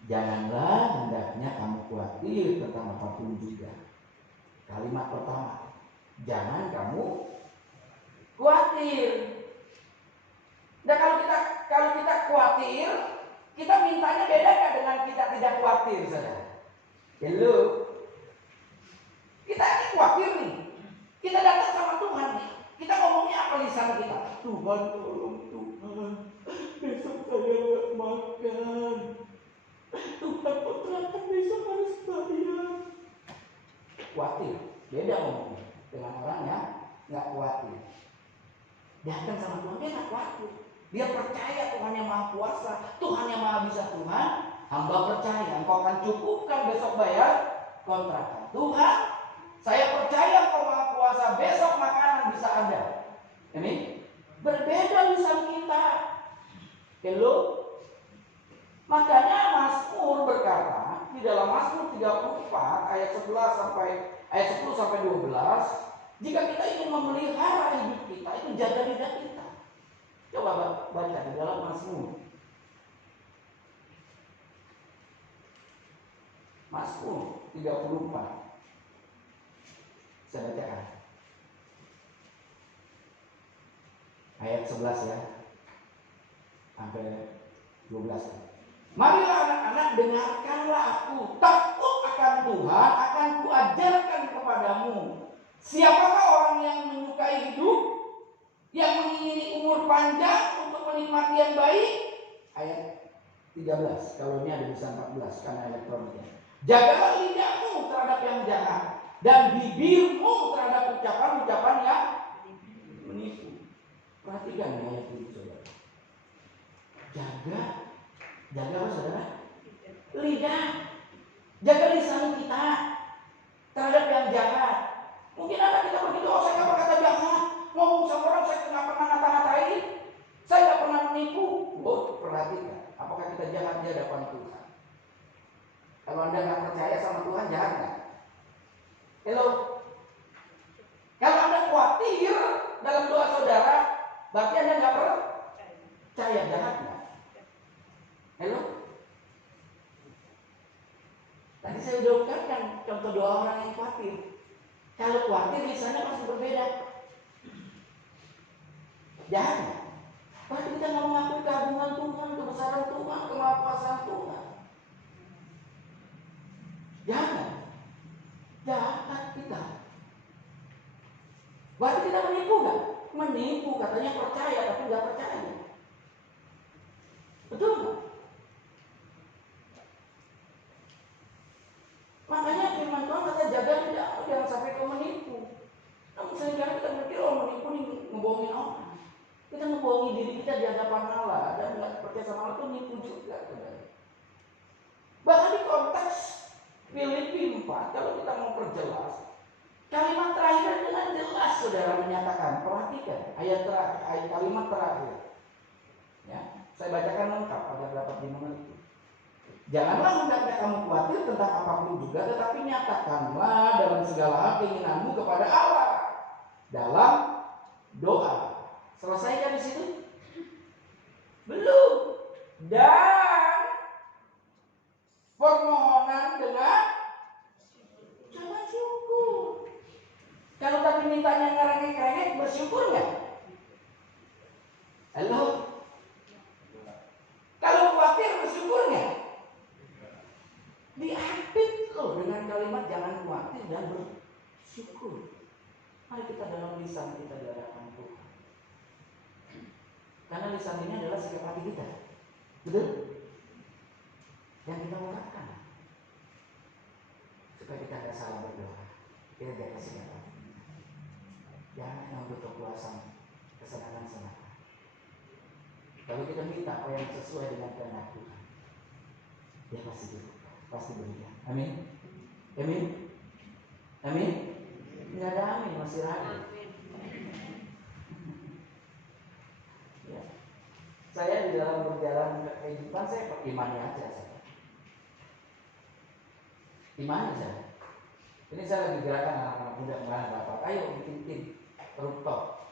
Janganlah hendaknya kamu khawatir tentang apapun juga. Kalimat pertama, jangan kamu khawatir. Nah, kalau kita khawatir, kita mintanya beda nggak dengan kita tidak khawatir, saudara? Hello, kita ini khawatir nih. Kita datang sama Tuhan nih. Kita ngomongnya apa lisan kita? Tuhan tolong, Tuhan. makan. Tuhan kontrakan besok harus bayar. Khawatir, beda ngomongnya dengan orang yang nggak khawatir. Datang sama Tuhan, dia nggak khawatir. Dia percaya Tuhan yang Maha Kuasa, Tuhan yang Maha Bisa. Tuhan, hamba percaya Engkau akan cukupkan besok bayar kontrakan. Tuhan, saya percaya Engkau Maha Kuasa, besok makanan bisa ada. Ini berbeda lisan kita. Hello? Makanya Mazmur berkata di dalam Mazmur 34 ayat 11 sampai ayat 10 sampai 12, jika kita ingin memelihara hidup kita, itu jaga lidah kita. Coba baca di dalam Mazmur. Mazmur 34. Saya bacakan. Ayat 11 ya. Sampai 12. Marilah anak-anak, dengarkanlah aku. Takut akan Tuhan akan kuajarkan kepadamu. Siapakah orang yang menyukai hidup, yang mengingini umur panjang untuk menikmati yang baik? Ayat 13. Kalau ini ada bisa 14 karena elektroniknya. Jagalah lidahmu terhadap yang jahat dan bibirmu terhadap ucapan-ucapan yang menipu. Perhatikan ayat ini, saudara. Jaga apa, saudara? Lidah. Jaga lisan kita terhadap yang jahat. Mungkin anak kita begitu, saya nggak berkata jahat. Ngomong sama orang, saya nggak pernah ngata-ngatain. Saya nggak pernah menipu. Oh, perhatikan. Apakah kita jahat di hadapan Tuhan? Kalau Anda nggak percaya sama Tuhan, jahat nggak? Hello? Kalau Anda khawatir dalam doa saudara, berarti Anda nggak percaya, jahat nggak? Hello? Tadi saya udah ungkapkan contoh doa orang yang khawatir. Kalau khawatir lisannya pasti berbeda. Jahat nggak? Berarti kita nggak mengakui keagungan Tuhan, kebesaran Tuhan, kemahakuasaan Tuhan. Jahat nggak? Jahat kita. Berarti kita menipu nggak? Menipu, katanya percaya tapi nggak percaya. Betul nggak? Makanya firman Tuhan kata jaga lidahmu, jangan sampai kau menipu. Namun seringkali kita berpikir menipu nih ngebohongin orang. Kita ngebohongi diri kita di hadapan Allah dan nggak percaya sama Allah itu nipu juga. Bahkan di konteks Filipi 4, kalau kita mau perjelas, kalimat terakhir dengan jelas saudara menyatakan, perhatikan ayat kalimat terakhir. Ya, saya bacakan lengkap agar dapat dimengerti. Janganlah hendaknya kamu khawatir tentang apapun juga, tetapi nyatakanlah dalam segala hal keinginanmu kepada Allah dalam doa. Selesaikan di situ? Belum. Dan permohonan dengan ucapan syukur. Kalau tapi mintanya ngerengek-rengek, bersyukur nggak? Halo? Kalau khawatir, bersyukur nggak? Diapit loh dengan kalimat jangan khawatir dan bersyukur. Mari kita dalam lisan kita di hadapan Tuhan. Karena lisan ini adalah sikap hati kita. Betul? Yang kita ungkapkan. Supaya kita tidak salah berdoa. Kita jaga sikap hati. Jangan yang berkepuasan, kesenangan semata. Kalau kita minta apa yang sesuai dengan kehendak Tuhan, dia pasti cukup. Pasti berikan. Amin. Amin. Amin. Enggak ada amin, masih ragu. Ya. Saya di dalam berjalan kehidupan saya imani aja saya. Imani aja. Ini saya lagi gerakan anak-anak muda kemana bapak. Ayo bikin tim rooftop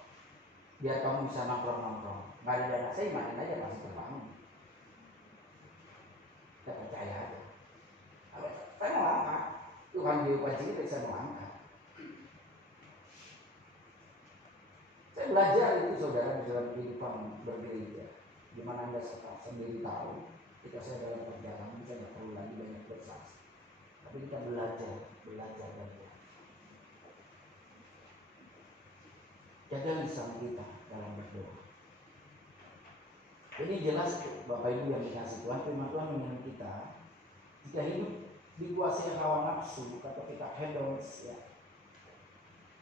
biar kamu bisa nongkrong-nongkrong. Nggak ada dana, saya imanin aja pasti terbangun. Kita percaya aja. Saya mau angkat. Tuhan diupaji kita, saya mau angkat. Saya belajar itu saudara di dalam kehidupan bergereja. Dimana Anda sendiri tahu, ketika saya dalam perjalanan saya nggak perlu lagi banyak bersaksi. Tapi kita belajar. Jaga lisan kita dalam berdoa. Jadi jelas Bapak Ibu yang dikasih Tuhan, firman Tuhan mengingatkan kita jika hidup dikuasai hawa nafsu atau kita hedonis ya,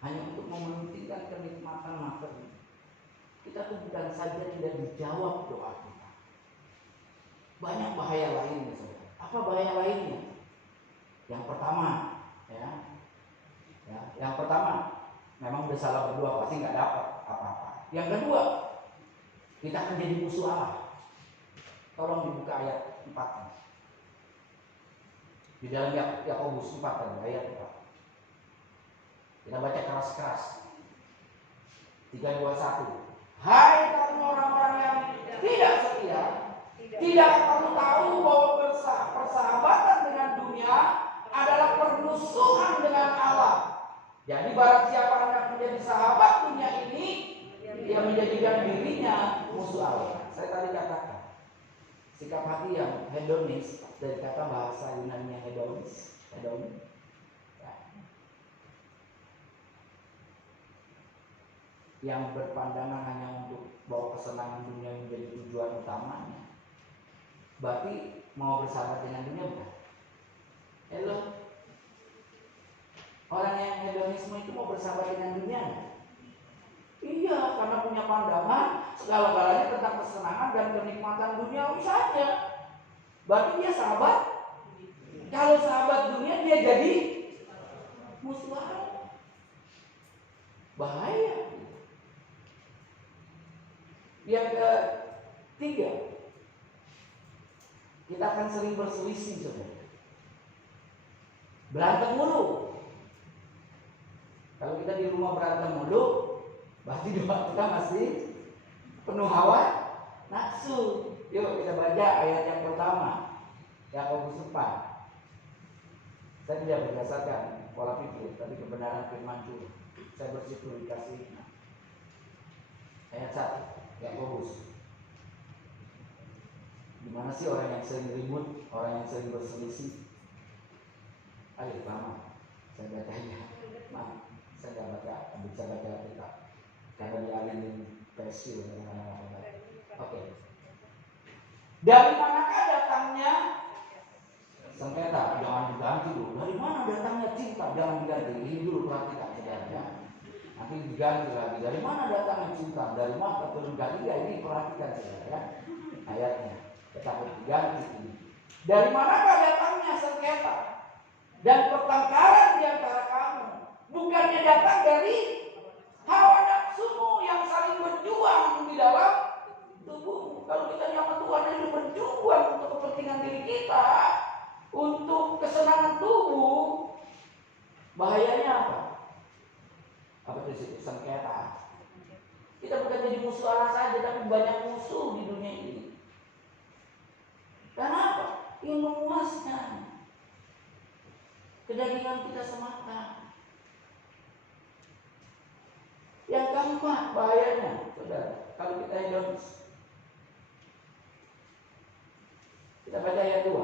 hanya untuk mementingkan kenikmatan materi, kita tuh bukan saja tidak dijawab doa kita. Banyak bahaya lainnya, saudara. Apa bahaya lainnya? Yang pertama, yang pertama, memang udah salah berdoa pasti nggak dapat apa-apa. Yang kedua, kita akan jadi musuh Allah. Tolong dibuka ayat 4. Di dalam Yakobus 4 ayat 4. Kita baca keras-keras. 3, 2, 1. Hai kamu orang-orang yang tidak setia, tidak kamu tahu bahwa persahabatan dengan dunia adalah permusuhan dengan Allah. Jadi barang siapa hendak menjadi sahabat dunia ini, dia menjadikan dirinya musuh Allah. Saya tadi katakan sikap hati yang hedonis, dari kata bahasa Yunani hedonis, yang berpandangan hanya untuk bahwa kesenangan dunia menjadi tujuan utamanya. Berarti mau bersahabat dengan dunia bukan? Hello? Orang yang hedonisme itu mau bersahabat dengan dunia? Iya, karena punya pandangan segala-galanya tentang kesenangan dan kenikmatan duniawi saja. Berarti dia sahabat. Kalau sahabat dunia dia jadi musuh Allah. Bahaya. Yang ketiga, kita akan sering berselisih, saudara. Berantem mulu. Kalau kita di rumah berantem mulu, berarti doa kita masih penuh hawa nafsu. Yuk kita baca ayat yang pertama, Yakobus 4. Saya tidak berdasarkan pola pikir, tapi kebenaran firman Tuhan. Saya bersyukur dikasih ayat 1. Yakobus. Gimana sih orang yang sering ribut, orang yang sering berselisih? Ayo lama, saya bacanya. Maaf, saya nggak baca, bisa baca kita karena dialihkan pensil. Oke. Dari manakah datangnya sengketa? Jangan diganti dulu. Dari mana datangnya cinta? Jangan diganti. Ini dulu perhatikan sebenarnya. Nanti diganti lagi. Dari mana datangnya cinta? Dari mana turun ganti? Ya ini perhatikan saudara ayatnya. Kita diganti ini. Dari manakah datangnya sengketa dan pertengkaran di antara kamu? Bukannya datang dari hawa nafsumu yang saling berjuang di dalam tubuh. Kalau kita nyama Tuhan itu berjuang untuk kepentingan diri kita, untuk kesenangan tubuh, bahayanya apa? Apa itu sengketa? Kita bukan jadi musuh Allah saja, tapi banyak musuh di dunia ini. Kenapa? Ingin memuaskan kedagingan kita semata. Yang keempat bahayanya, saudara, kalau kita hedonis. Kita baca ayat 2.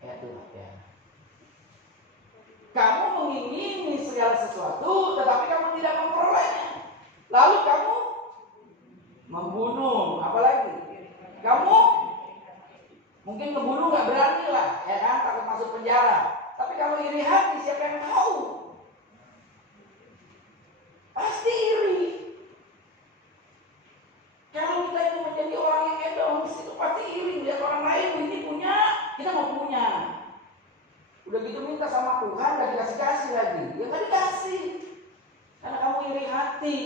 Ayat 2 ya. Kamu mengingini segala sesuatu, tetapi kamu tidak memperolehnya. Lalu kamu membunuh, apalagi? Kamu mungkin ngebunuh nggak berani lah, ya kan? Takut masuk penjara. Tapi kalau iri hati, siapa yang tahu? Pasti iri. Kalau kita itu menjadi orang yang hedonis, itu pasti iri. Lihat orang lain ini punya, kita mau punya. Udah gitu minta sama Tuhan, gak dikasih-kasih lagi. Ya gak dikasih. Karena kamu iri hati.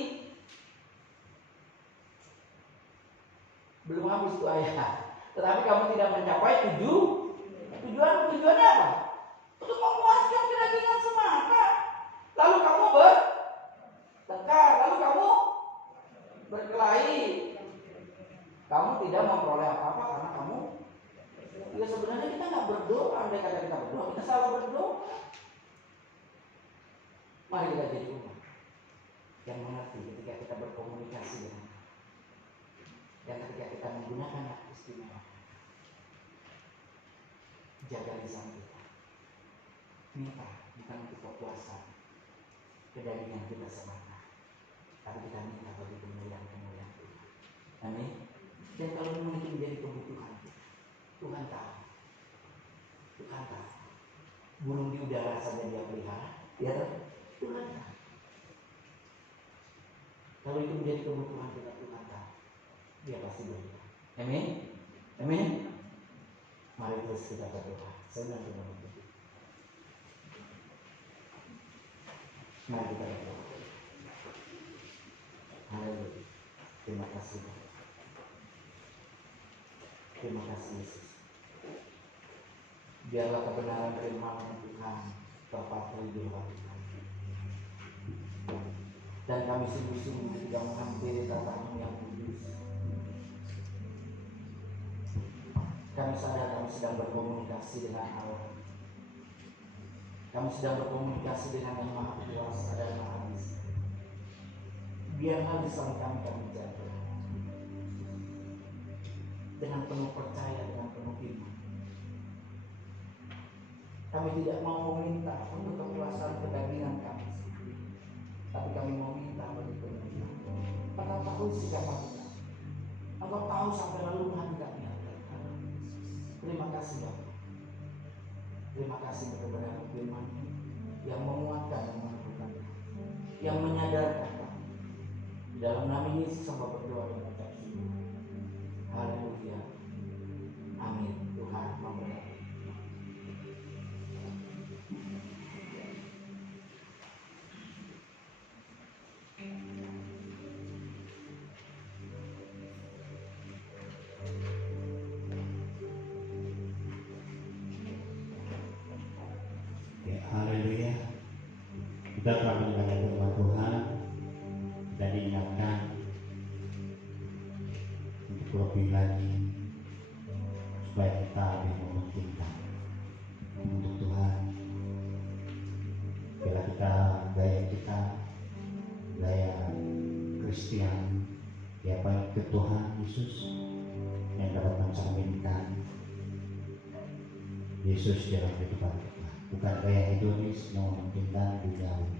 Belum habis itu ayat. Tetapi kamu tidak mencapai tujuannya apa? Untuk memuaskan kedagingan semata. Lalu kamu bertengkar, lalu kamu berkelahi. Kamu tidak memperoleh apa-apa karena kamu, ya sebenarnya kita nggak berdoa. Andai kata kita berdoa, kita salah berdoa. Mari kita jadi umat yang mengerti ketika kita berkomunikasi dengan Allah, dan ketika kita menggunakan hak istimewa. Jaga lisan kita. Minta bukan untuk kepuasan kedagingan kita semata, tapi kita minta bagi kemuliaan Tuhan. Amin. Dan kalau memang itu menjadi kebutuhan, Tuhan tahu. Tuhan tahu. Burung di udara saja dia pelihara, ya kan? Tuhan tahu. Kalau itu menjadi kebutuhan kita, Tuhan tahu. Dia pasti berikan. Amin. Amin. Mari terus kita berdoa. Senang kita berdoa. Mari kita berdoa. Haleluya. Terima kasih. Terima kasih Yesus. Biarlah kebenaran firman Tuhan terpakai di hati kami. Dan kami sungguh-sungguh tidak menghampiri tatamu yang kudus. Kami sadar kami sedang berkomunikasi dengan Allah. Kami sedang berkomunikasi dengan yang Maha Kuasa dan Maha Bisa. Biarlah lisan kami jaga dengan penuh percaya, dengan penuh iman. Kami tidak mau meminta untuk kepuasan kedagingan kami sendiri, tapi kami mau minta bagi pemerintah. Engkau tahu sikap kita. Engkau tahu sampai lalu hati kami. Terima kasih Bapak. Terima kasih untuk kebenaran firman yang menguatkan dan menguatkan, yang menyadarkan kami. Di dalam nama Yesus hamba berdoa dan mengucap syukur. Haleluya. Amin. Tuhan memberkati. Haleluya. Kita telah mendengar firman Tuhan dan diingatkan untuk lebih lagi supaya kita lebih mementingkan untuk Tuhan. Bila kita gaya Kristen, ya baik ke Tuhan Yesus yang dapat mencerminkan Yesus dalam kehidupan kita, bukan gaya hedonis yang mementingkan duniawi.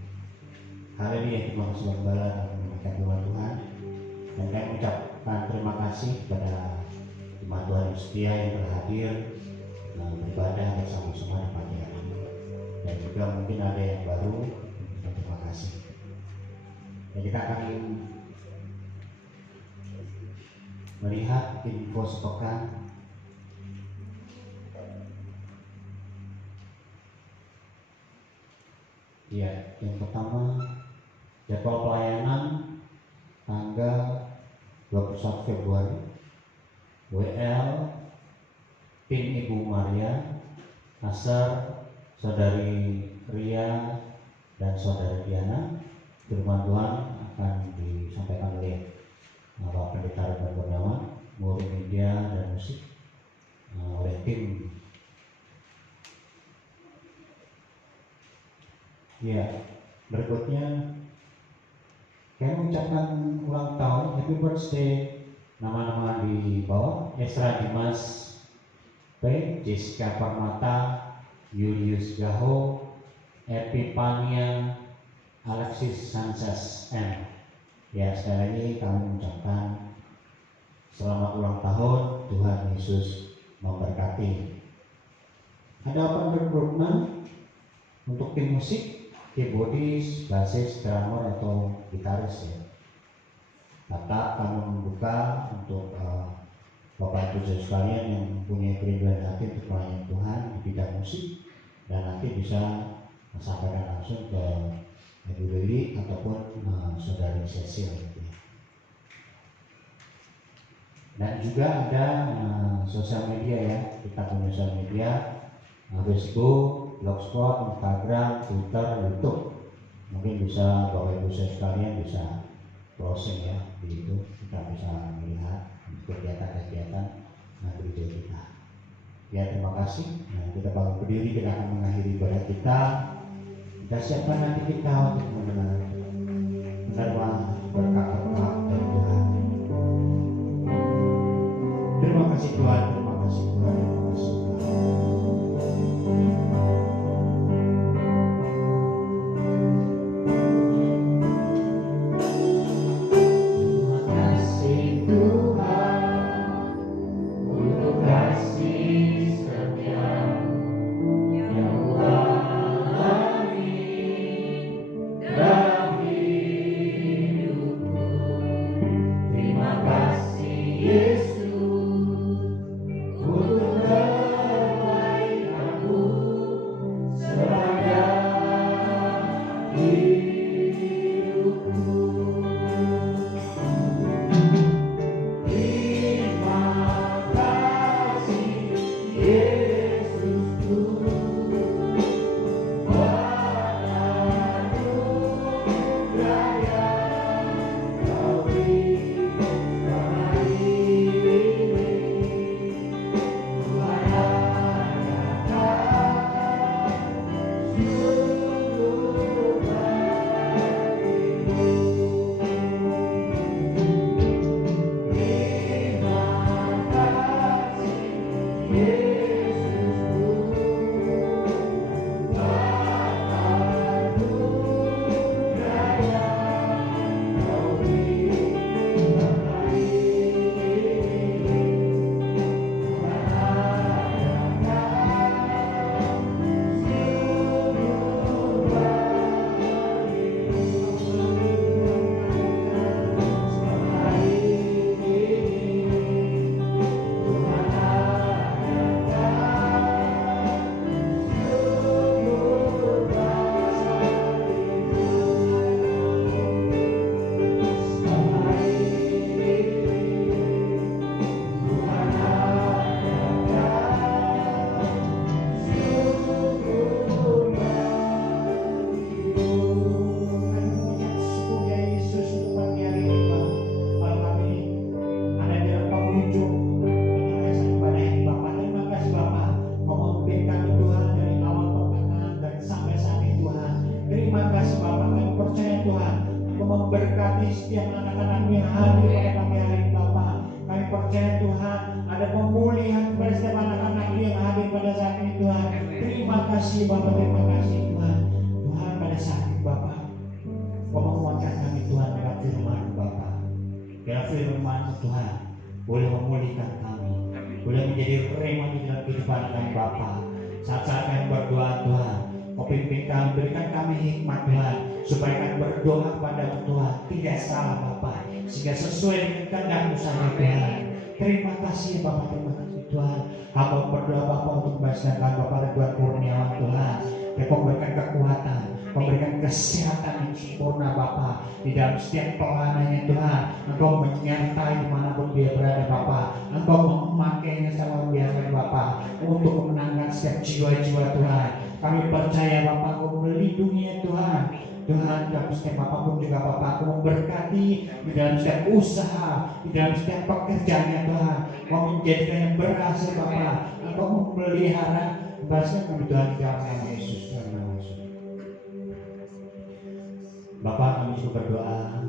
Hari ini terima kasih Gembala dan mendengarkan firman Tuhan, dan kami ucapkan terima kasih kepada jemaat Tuhan yang setia yang berhadir beribadah bersama-sama di pagi hari ini, dan juga mungkin ada yang baru. Terima kasih. Dan kita akan melihat info sepekan. Ya, yang pertama jadwal pelayanan tanggal 21 Februari WL tim Ibu Maria, Asar, Saudari Ria dan Saudari Diana. Firman Tuhan akan disampaikan oleh Bapak Pendeta Ridwan Kurniawan, murid media dan musik oleh tim. Ya, berikutnya kami mengucapkan ulang tahun, happy birthday, nama-nama di bawah: Esra Dimas P, Jessica Permata, Julius Gaho, Epipania, Alexis Sanchez M. Ya, sekali lagi kami mengucapkan selamat ulang tahun, Tuhan Yesus memberkati. Ada open recruitment untuk tim musik, keyboardis, bassis, drummer atau gitaris ya. Maka kami membuka untuk Bapak Ibu sekalian yang mempunyai kerinduan hati untuk melayani Tuhan di bidang musik, dan nanti bisa sampaikan langsung ke Ibu Lili ataupun Saudari Cecil gitu ya. Dan juga ada sosial media ya, kita punya sosial media Facebook, Blogspot, Instagram, Twitter, YouTube. Mungkin bisa Bapak Ibu sekalian bisa browsing ya, di itu kita bisa melihat kegiatan-kegiatan gereja kita. Ya, terima kasih. Nah, kita bangun berdiri, kita akan mengakhiri ibadah kita. Kita siapkan nanti kita untuk menerima berkat-berkat dari Tuhan. Terima kasih Tuhan, terima kasih Tuhan, terima kasih Tuhan. Terima kasih Tuhan. memberkati setiap anak-anak yang hadir pada pagi hari ini Bapa. Kami percaya Tuhan ada pemulihan kepada setiap anak-anak yang hadir pada saat ini Tuhan. Terima kasih Bapa, terima kasih Tuhan. Tuhan pada saat ini Bapa, Kau menguatkan kami Tuhan dengan firman Bapa. Biar firman Tuhan boleh memulihkan kami, boleh menjadi rema di dalam kehidupan kami Bapa. Saat-saat kami berdoa Tuhan, Kau pimpin kami, berikan kami hikmat Tuhan, supaya kami berdoa kepada Tuhan tidak salah Bapa, sehingga sesuai dengan kehendak-Mu saja Tuhan. Terima kasih Bapa, terima kasih Tuhan. Hamba berdoa Bapa untuk membebaskan kami Bapa Ridwan Kurniawan Tuhan. Kau memberikan kekuatan, memberikan kesehatan yang sempurna Bapa di dalam setiap pelanannya Tuhan. Engkau menyertai dimanapun dia berada Bapa. Engkau memakainya secara luar biasa Bapa untuk memenangkan setiap jiwa-jiwa Tuhan. Kami percaya Bapa Engkau melindunginya Tuhan. Tuhan dalam setiap apapun juga Bapa Engkau memberkati di dalam setiap usaha, di dalam setiap pekerjaannya Tuhan. Kau menjadikannya berhasil Bapa. Engkau memelihara bahasa kami Tuhan di dalam nama Yesus. Bapak, kami juga berdoa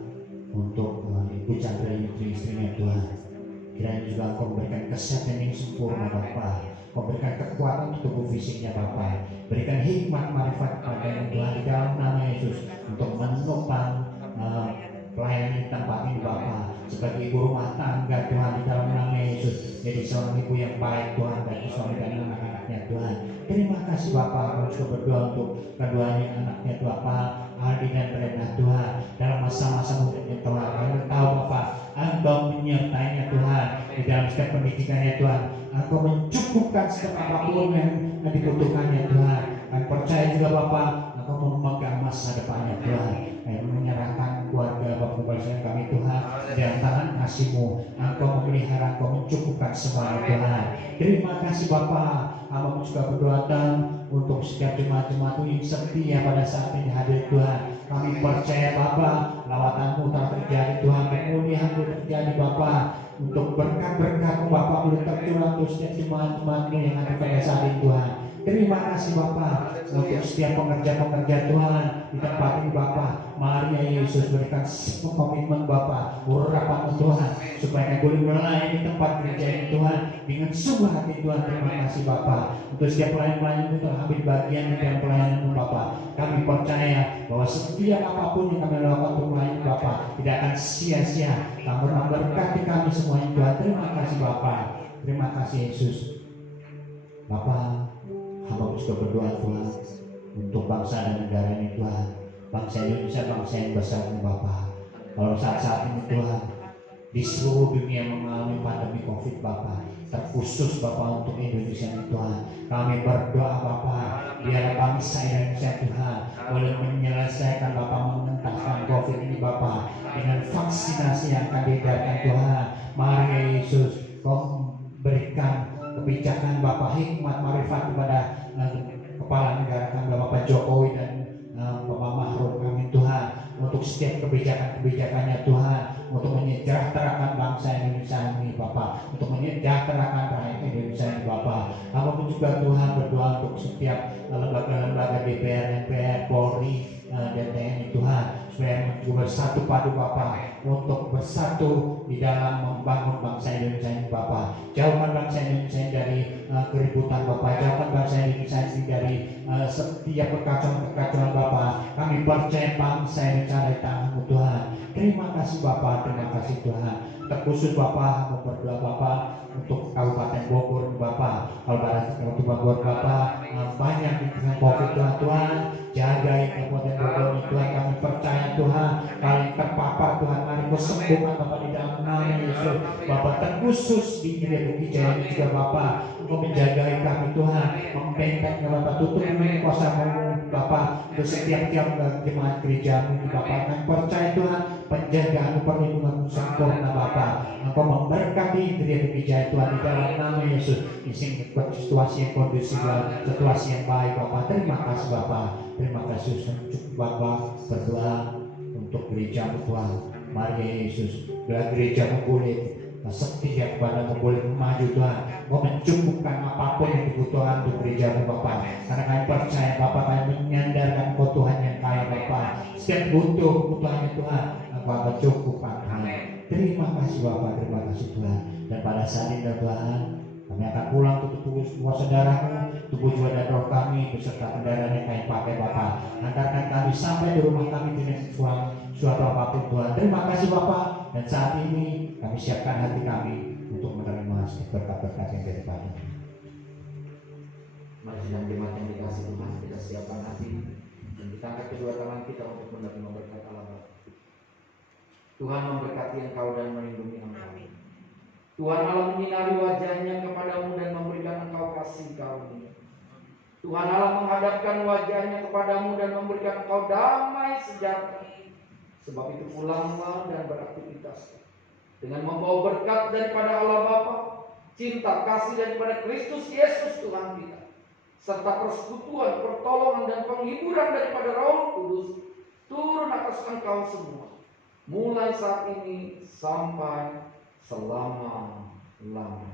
untuk Ibu Chandra istri-istrinya Tuhan. Kiranya juga Engkau memberikan kesehatan yang sempurna Bapak, memberikan kekuatan untuk tubuh fisiknya Bapak. Berikan hikmat marifat kepada Tuhan di dalam nama Yesus untuk menopang pelayanan di tempat ini Bapak. Sebagai ibu rumah tangga Tuhan di dalam nama Yesus, jadi seorang ibu yang baik Tuhan bagi suami dan anak-anaknya Tuhan. Terima kasih Bapak. Kami juga berdoa untuk keduanya anaknya Bapak Aldi dan Rena Tuhan dalam masa-masa mudanya Tuhan. Kami tahu Bapak Engkau menyertainya Tuhan di dalam setiap pendidikannya Tuhan. Engkau mencukupkan setiap apapun yang dibutuhkannya Tuhan. Kami percaya juga Bapak Engkau memegang masa depannya Tuhan. Kami menyerahkan keluarga Bapak Bapak kami Tuhan dalam tangan kasih-Mu. Engkau memelihara, Engkau mencukupkan semuanya Tuhan. Terima kasih Bapak. Hamba juga berdoa untuk setiap jemaat-jemaat yang setia pada saat ini hadir Tuhan. Kami percaya Bapa, lawatan-Mu telah terjadi Tuhan, pemulihan telah terjadi Bapa. Untuk berkat-berkat-Mu Bapa boleh tercurah untuk setiap jemaat-jemaat-Mu yang ada pada saat ini Tuhan. Terima kasih Bapa untuk setiap pekerja-pekerja Tuhan di tempat ini Bapa. Mari ya Yesus berikan komitmen Bapa, urapan Tuhan supaya boleh melayani di tempat gereja ini Tuhan dengan sungguh hati Tuhan. Terima kasih Bapa untuk setiap pelayan-pelayan itu telah ambil bagian di dalam pelayanan Bapa. Kami percaya bahwa setiap apapun yang kami lakukan untuk melayani Bapa tidak akan sia-sia. Kami memberkati kami semuanya Tuhan. Terima kasih Bapa. Terima kasih Yesus. Bapa, hamba juga berdoa Tuhan untuk bangsa dan negara ini Tuhan. Bangsa Indonesia, bangsa yang besar ini Bapa. Kalau saat-saat ini Tuhan di seluruh dunia mengalami pandemi COVID Bapa, terkhusus Bapa untuk Indonesia ini Tuhan. Kami berdoa Bapa, biar bangsa Indonesia Tuhan boleh menyelesaikan Bapa, mengentaskan COVID ini Bapa dengan vaksinasi yang akan diadakan Tuhan. Mari ya Yesus, Kau berikan kebijakan Bapak hikmat marifat kepada kepala negara kami Bapak Jokowi dan Bapak Mahrum kami Tuhan, untuk setiap kebijakan-kebijakannya Tuhan, untuk menyejahterakan bangsa Indonesia ini Bapak, untuk menyejahterakan rakyat Indonesia ini Bapak. Kami juga Tuhan berdoa untuk setiap lembaga-lembaga DPR, MPR, Polri, dan TNI Tuhan, supaya bersatu padu Bapak untuk bersatu di dalam membangun bangsa Indonesia ini Bapak. Jauhkan bangsa Indonesia ini dari keributan Bapak, jauhkan bangsa Indonesia ini dari setiap kekacauan Bapak. Kami percaya bangsa Indonesia dari tangan-Mu Tuhan. Terima kasih Bapak, terima kasih Tuhan. Terkhusus Bapak mau berdoa Bapak untuk Kabupaten Bogor Bapak, Kabupaten Bogor Bapak, banyak di tengah COVID Tuhan. Jagai Kabupaten Bogor Tuhan, kami percaya Tuhan, kalian terpapar Tuhan, mari Kau sembuhkan Bapak di dalam nama Yesus. Bapak terkhusus di Bukit Jaya ini juga Bapak, Engkau menjagai kami Tuhan, membentengnya Bapak, tutup kuasa-Mu Bapak untuk setiap jemaat gereja ini Bapak. Kami percaya Tuhan, penjagaan perlindungan sempurna Bapak. Engkau memberkati gereja Bukit Jaya Tuhan di dalam nama Yesus. Isi situasi yang kondusif, situasi yang baik Bapak. Terima kasih Bapak. Terima kasih cukup Bapak berdoa untuk gereja Tuhan. Mari Yesus, biar gereja boleh setia kepada Engkau, boleh maju Tuhan. Engkau mencukupkan apapun yang dibutuhkan untuk gereja-Mu Bapa. Karena kami percaya Bapa, kami menyandarkan Engkau Tuhan yang kaya Bapa. Setiap butuh kebutuhannya Tuhan, Engkau akan cukupkan kami. Terima kasih Bapa, terima kasih Tuhan. Dan pada saat ini Tuhan, kami akan pulang untuk tubuh semua saudaramu, tubuh jiwa dan roh kami, beserta kendaraan yang kami pakai Bapa. Antarkan kami sampai di rumah kami dengan suatu apapun Tuhan. Terima kasih Bapa. Dan saat ini kami siapkan hati kami untuk menerima berkat-berkat yang daripada. Mari sedang jemaat yang dikasih Tuhan, kita siapkan hati dan kita angkat kedua tangan kita untuk menerima berkat Allah. Tuhan memberkati engkau dan melindungi engkau. Tuhan Allah menyinari wajahnya kepadamu dan memberikan engkau kasih karunia. Tuhan Allah menghadapkan wajahnya kepadamu dan memberikan engkau damai sejahtera. Sebab itu pulanglah dan beraktivitas dengan membawa berkat daripada Allah Bapa, cinta kasih daripada Kristus Yesus Tuhan kita, serta persekutuan, pertolongan dan penghiburan daripada Roh Kudus turun atas engkau semua, mulai saat ini sampai selama-lamanya.